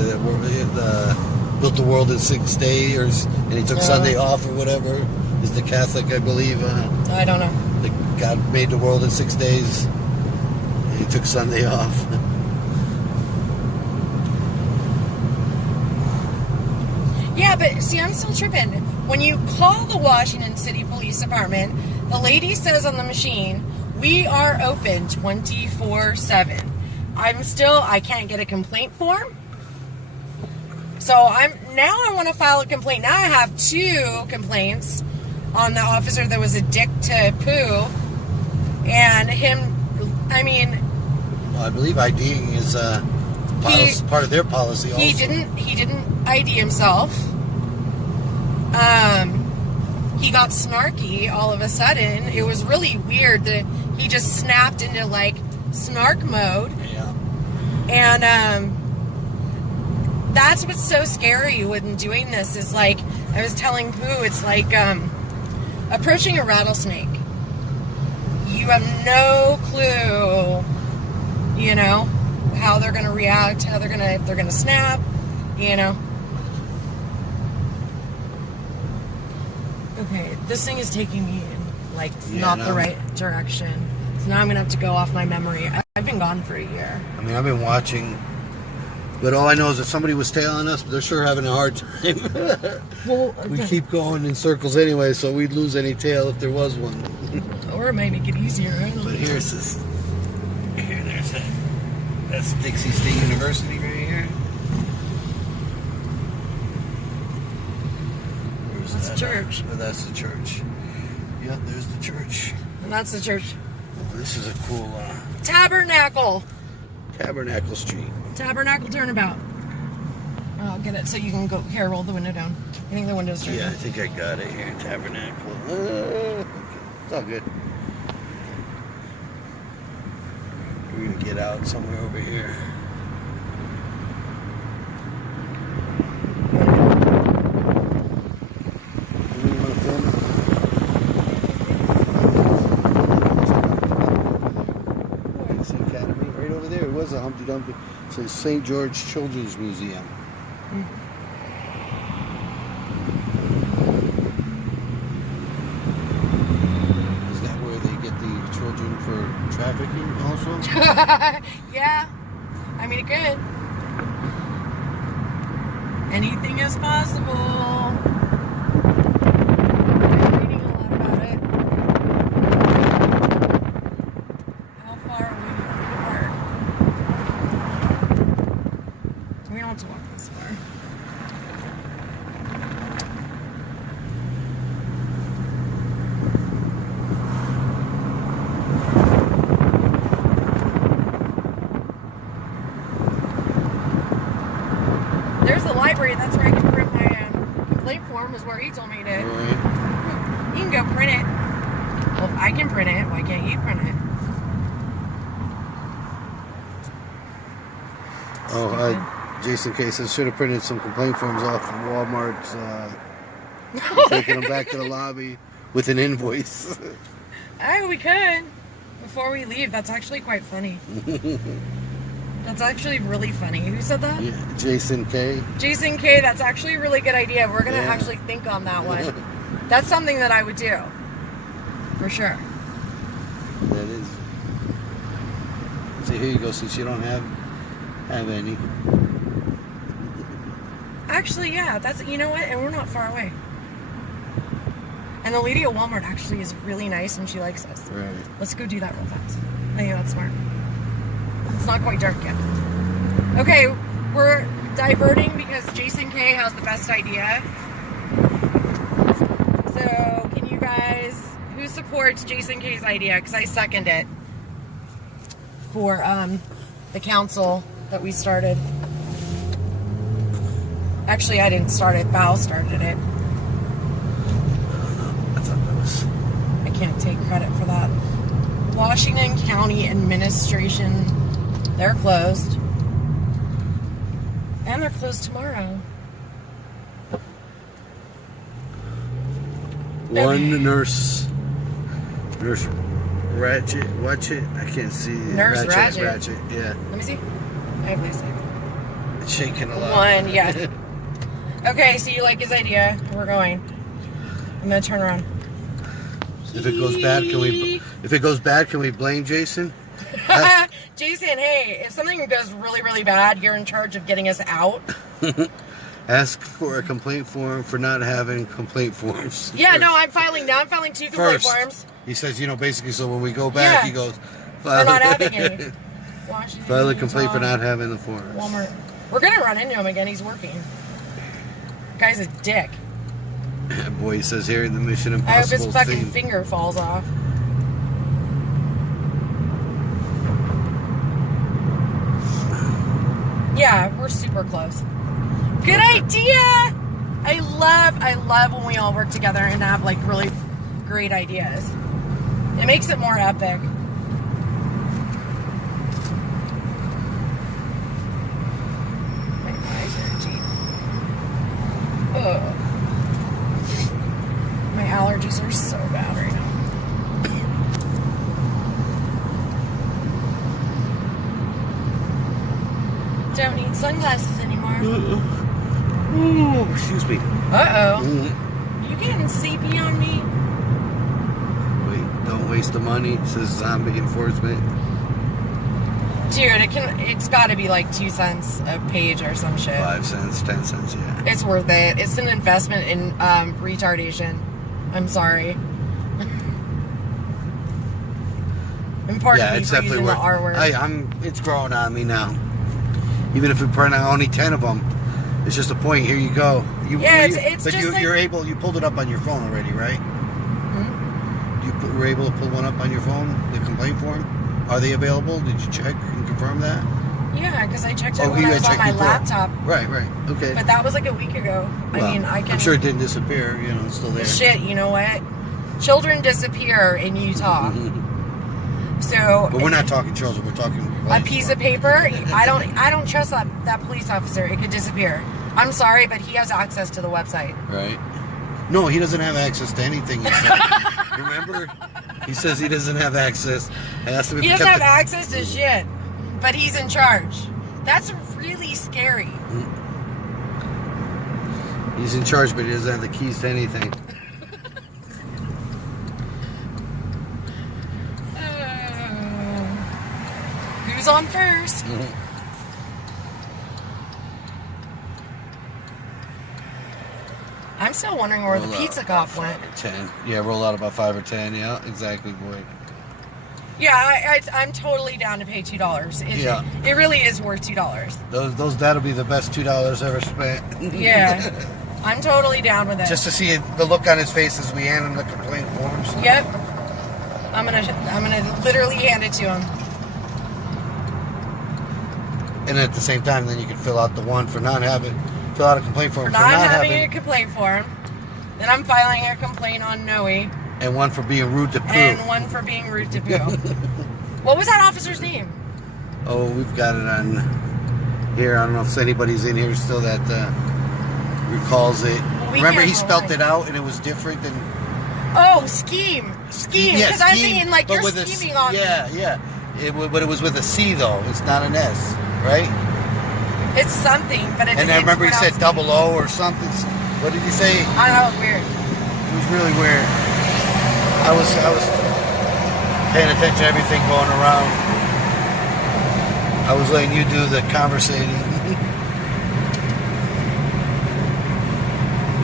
the world in 6 days, and he took Sunday off or whatever. Is the Catholic, I believe. I don't know. That God made the world in 6 days, and he took Sunday off. Yeah, but see, I'm still tripping. When you call the Washington City Police Department, the lady says on the machine, we are open 24/7. I can't get a complaint form. So I want to file a complaint. Now I have 2 complaints on the officer that was a dick to Pooh. And him, I mean... Well, I believe IDing is part of their policy also. He didn't ID himself. He got snarky all of a sudden. It was really weird that he just snapped into snark mode. Yeah. And that's what's so scary when doing this is I was telling Pooh, it's like approaching a rattlesnake. You have no clue, how they're gonna react, if they're gonna snap, Okay, this thing is taking me in not the right direction. So now I'm gonna have to go off my memory. I've been gone for a year. I mean, I've been watching, but all I know is that somebody was tailing us, but they're sure having a hard time. Well, we keep going in circles anyway, so we'd lose any tail if there was one. Or it might make it easier. I don't know. But there's that's Dixie State University right here. That's the church. Oh, that's the church. Yep, there's the church. And that's the church. This is a cool Tabernacle Street. Tabernacle turnabout. I'll get it so you can go. Here, roll the window down. I think the window's turned Yeah, down. I think I got it here. Tabernacle. It's all good. We're gonna get out somewhere over here. A Humpty Dumpty. It says St. George Children's Museum. Is that where they get the children for trafficking also? Yeah. I mean, it could. Anything is possible. I'm reading a lot about it. How far are we apart? We don't have to walk this far. There's the library. That's where I can print my complaint form is where he told me to. Right. You can go print it. Well, if I can print it, why can't you print it? Oh, Jason K says should have printed some complaint forms off of Walmart's. Taking them back to the lobby with an invoice. Oh, we could. Before we leave, that's actually quite funny. That's actually really funny. Who said that? Yeah, Jason K. Jason K, that's actually a really good idea. We're going to Yeah. actually think on that one. That's something that I would do. For sure. That is. So here you go, since you don't have any. Actually, yeah, that's, you know what? And we're not far away. And the lady at Walmart actually is really nice and she likes us. Right. Let's go do that real fast. I think that's smart. It's not quite dark yet. Okay, we're diverting because Jason K has the best idea. So, can you guys, who supports Jason K's idea? Because I second it for the council that we started. Actually, I didn't start it. Val started it. I thought that was. I can't take credit for that. Washington County Administration, they're closed. And they're closed tomorrow. One nurse Ratchet, watch it. I can't see. Nurse Ratchet. Yeah. Let me see. I have my second. It's shaking a lot. One, yeah. Okay, so you like his idea. We're going. I'm gonna turn around. If it goes bad, can we blame Jason? Jason, hey, if something goes really, really bad, you're in charge of getting us out. Ask for a complaint form for not having complaint forms. Yeah, no, I'm filing now. I'm filing 2 complaint forms. He says, basically, so when we go back, he goes, we're not having any. File a complaint for not having the forms. Walmart. We're gonna run into him again. He's working. Guy's a dick. Boy, he says here the Mission I hope Impossible his fucking theme. finger falls off. Yeah, we're super close. Good idea! I love when we all work together and have like really great ideas. It makes it more epic. My eyes are itchy. Ugh. My allergies are so bad right now. Don't need sunglasses anymore. Ooh, excuse me. Uh-oh. Mm. You getting sleepy on me? Wait, don't waste the money, says zombie enforcement. Dude, it's gotta be like 2 cents a page or some shit. 5 cents, 10 cents, yeah. It's worth it. It's an investment in retardation. I'm sorry. And pardon me it's for definitely using worth the R word. it's growing on me now. Even if we print out only 10 of them, it's just a point. Here you go. It's but just you pulled it up on your phone already, right? Hmm? You were able to pull one up on your phone, the complaint form? Are they available? Did you check and confirm that? Yeah, because I checked it when I was on my laptop. Right, okay. But that was like a week ago. I'm sure it didn't disappear. It's still there. Shit, you know what? Children disappear in Utah. So, but we're not talking children. We're talking a piece of paper. I don't trust that police officer. It could disappear. I'm sorry, but he has access to the website. Right. No, he doesn't have access to anything. He said. Remember? He says he doesn't have access. He doesn't have access to shit, but he's in charge. That's really scary. He's in charge, but he doesn't have the keys to anything. Who's on first? I'm still wondering where the pizza cop went. 10. Yeah, roll out about 5 or 10. Yeah, exactly, boy. Yeah, I'm totally down to pay $2. It really is worth $2. That'll be the best $2 ever spent. Yeah, I'm totally down with it. Just to see the look on his face as we hand him the complaint forms. Yep. I'm gonna literally hand it to him. And at the same time, then you can fill out the one for not having fill out a complaint form for not having a complaint form. Then I'm filing a complaint on Noe. and one for being rude to Pooh. And one for being rude to Pooh. What was that officer's name? Oh, we've got it on here. I don't know if anybody's in here still that recalls it. Well, Remember, he can't spelt rely. it out, and it was different than. Oh, scheme. Yeah, Because I'm scheme, thinking like but you're with a scheming on me. Yeah. But it was with a C though. It's not an S, right? It's something, but And I remember he said double O or something. What did he say? I don't know, it's weird. It was really weird. I was paying attention to everything going around. I was letting you do the conversating.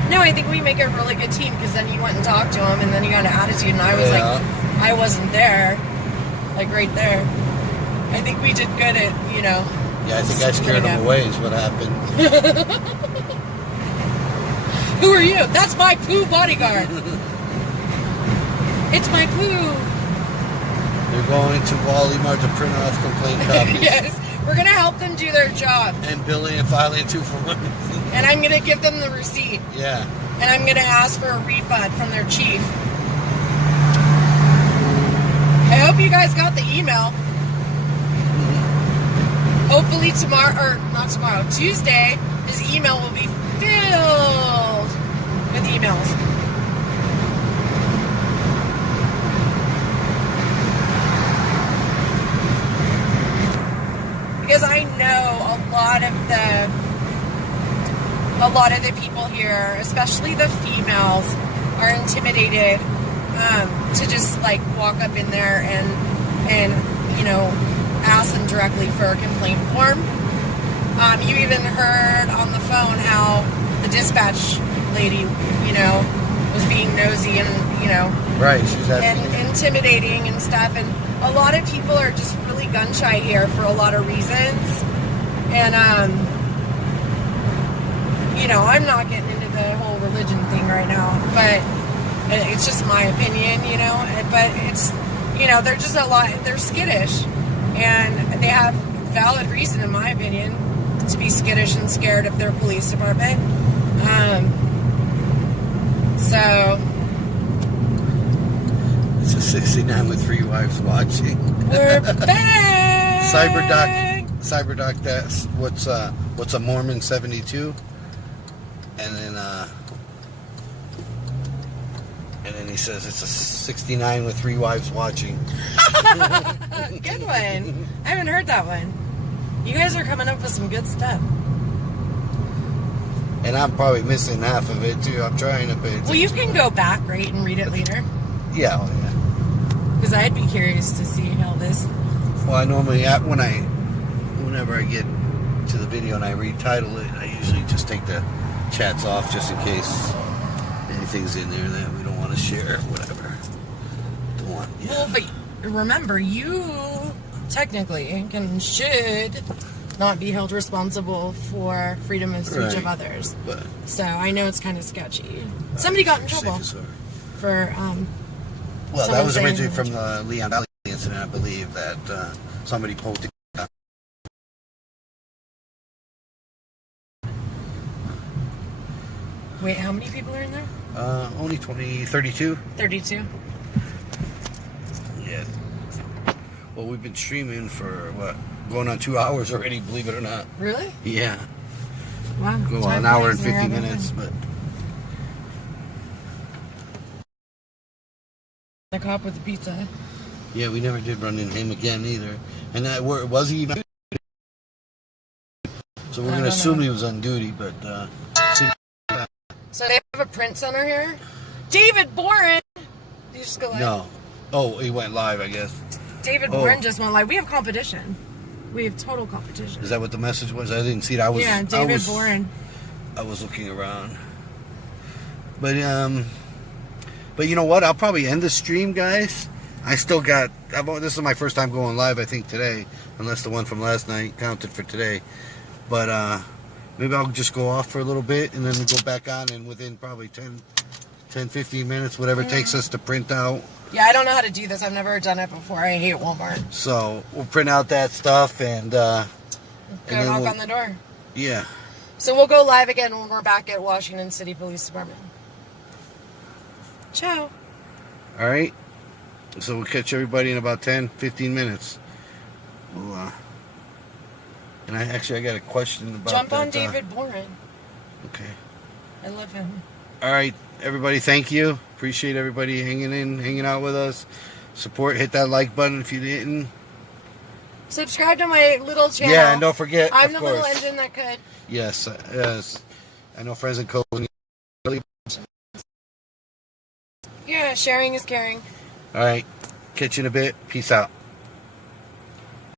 No, I think we make a really good team because then you went and talked to him and then you got an attitude and I was like, I wasn't there. Like right there. I think we did good at, Yeah, I think I scared him away is what happened. Who are you? That's my Pooh bodyguard. It's my Pooh. They're going to Wally Mart to print off complaint copies. Yes, we're going to help them do their job. And billing and filing 2 for 1. And I'm going to give them the receipt. Yeah. And I'm going to ask for a refund from their chief. I hope you guys got the email. Hopefully tomorrow, or not tomorrow, Tuesday, his email will be filled with emails. Because I know a lot of the people here, especially the females, are intimidated to just like walk up in there and ask them directly for a complaint form. You even heard on the phone how the dispatch lady, was being nosy and Right, she's asking. and intimidating and stuff. And a lot of people are just really gun shy here for a lot of reasons. And I'm not getting into the whole religion thing right now, but it's just my opinion, but it's, they're just they're skittish and they have valid reason, in my opinion, to be skittish and scared of their police department. So It's a 69 with 3 wives watching. we're back. Cyberdoc, that's what's a Mormon 72? And then he says it's a 69 with 3 wives watching. Good one. I haven't heard that one. You guys are coming up with some good stuff. And I'm probably missing half of it too. I'm trying to pay attention. Well, you can go back, right, and read it later. Yeah. Because I'd be curious to see how this... Well, I normally, whenever I get to the video and I retitle it, I usually just take the chats off just in case anything's in there that we don't want to share or whatever. Don't want, Well, but remember, you technically should not be held responsible for freedom of speech of others. But So I know it's kind of sketchy. Somebody got in trouble for... well, that someone was saying- originally from the Leon Valley incident, I believe, that somebody posted. Wait, how many people are in there? Only 32. 32. Yeah. Well, we've been streaming for, going on 2 hours already, believe it or not. Really? Yeah. Wow. Go on Time an hour and flies when 50 you're having minutes, fun. but... The cop with the pizza. Yeah, we never did run into him again either. And was he even... So we're going to assume he was on duty, but... So they have a print center here? David Boren! Did you just go live? No. Oh, he went live, I guess. David Boren just went live. We have competition. We have total competition. Is that what the message was? I didn't see it. David Boren. I was looking around. But you know what? I'll probably end the stream, guys. I still got... this is my first time going live, I think, today. Unless the one from last night counted for today. But maybe I'll just go off for a little bit and then we'll go back on, and within probably 10, 15 minutes, whatever it takes us to print out. Yeah, I don't know how to do this. I've never done it before. I hate Walmart. So we'll print out that stuff and... Go knock on the door. Yeah. So we'll go live again when we're back at Washington City Police Department. Ciao. All right. So we'll catch everybody in about 10, 15 minutes. We'll, and I got a question about Jump on that, David Boren. Okay. I love him. All right, everybody, thank you. Appreciate everybody hanging out with us. Support, hit that like button if you didn't. Subscribe to my little channel. Yeah, and don't forget, I'm of the course. little engine that could. Yes, yes. I know Friends and Co. Yeah, sharing is caring. All right, catch you in a bit. Peace out.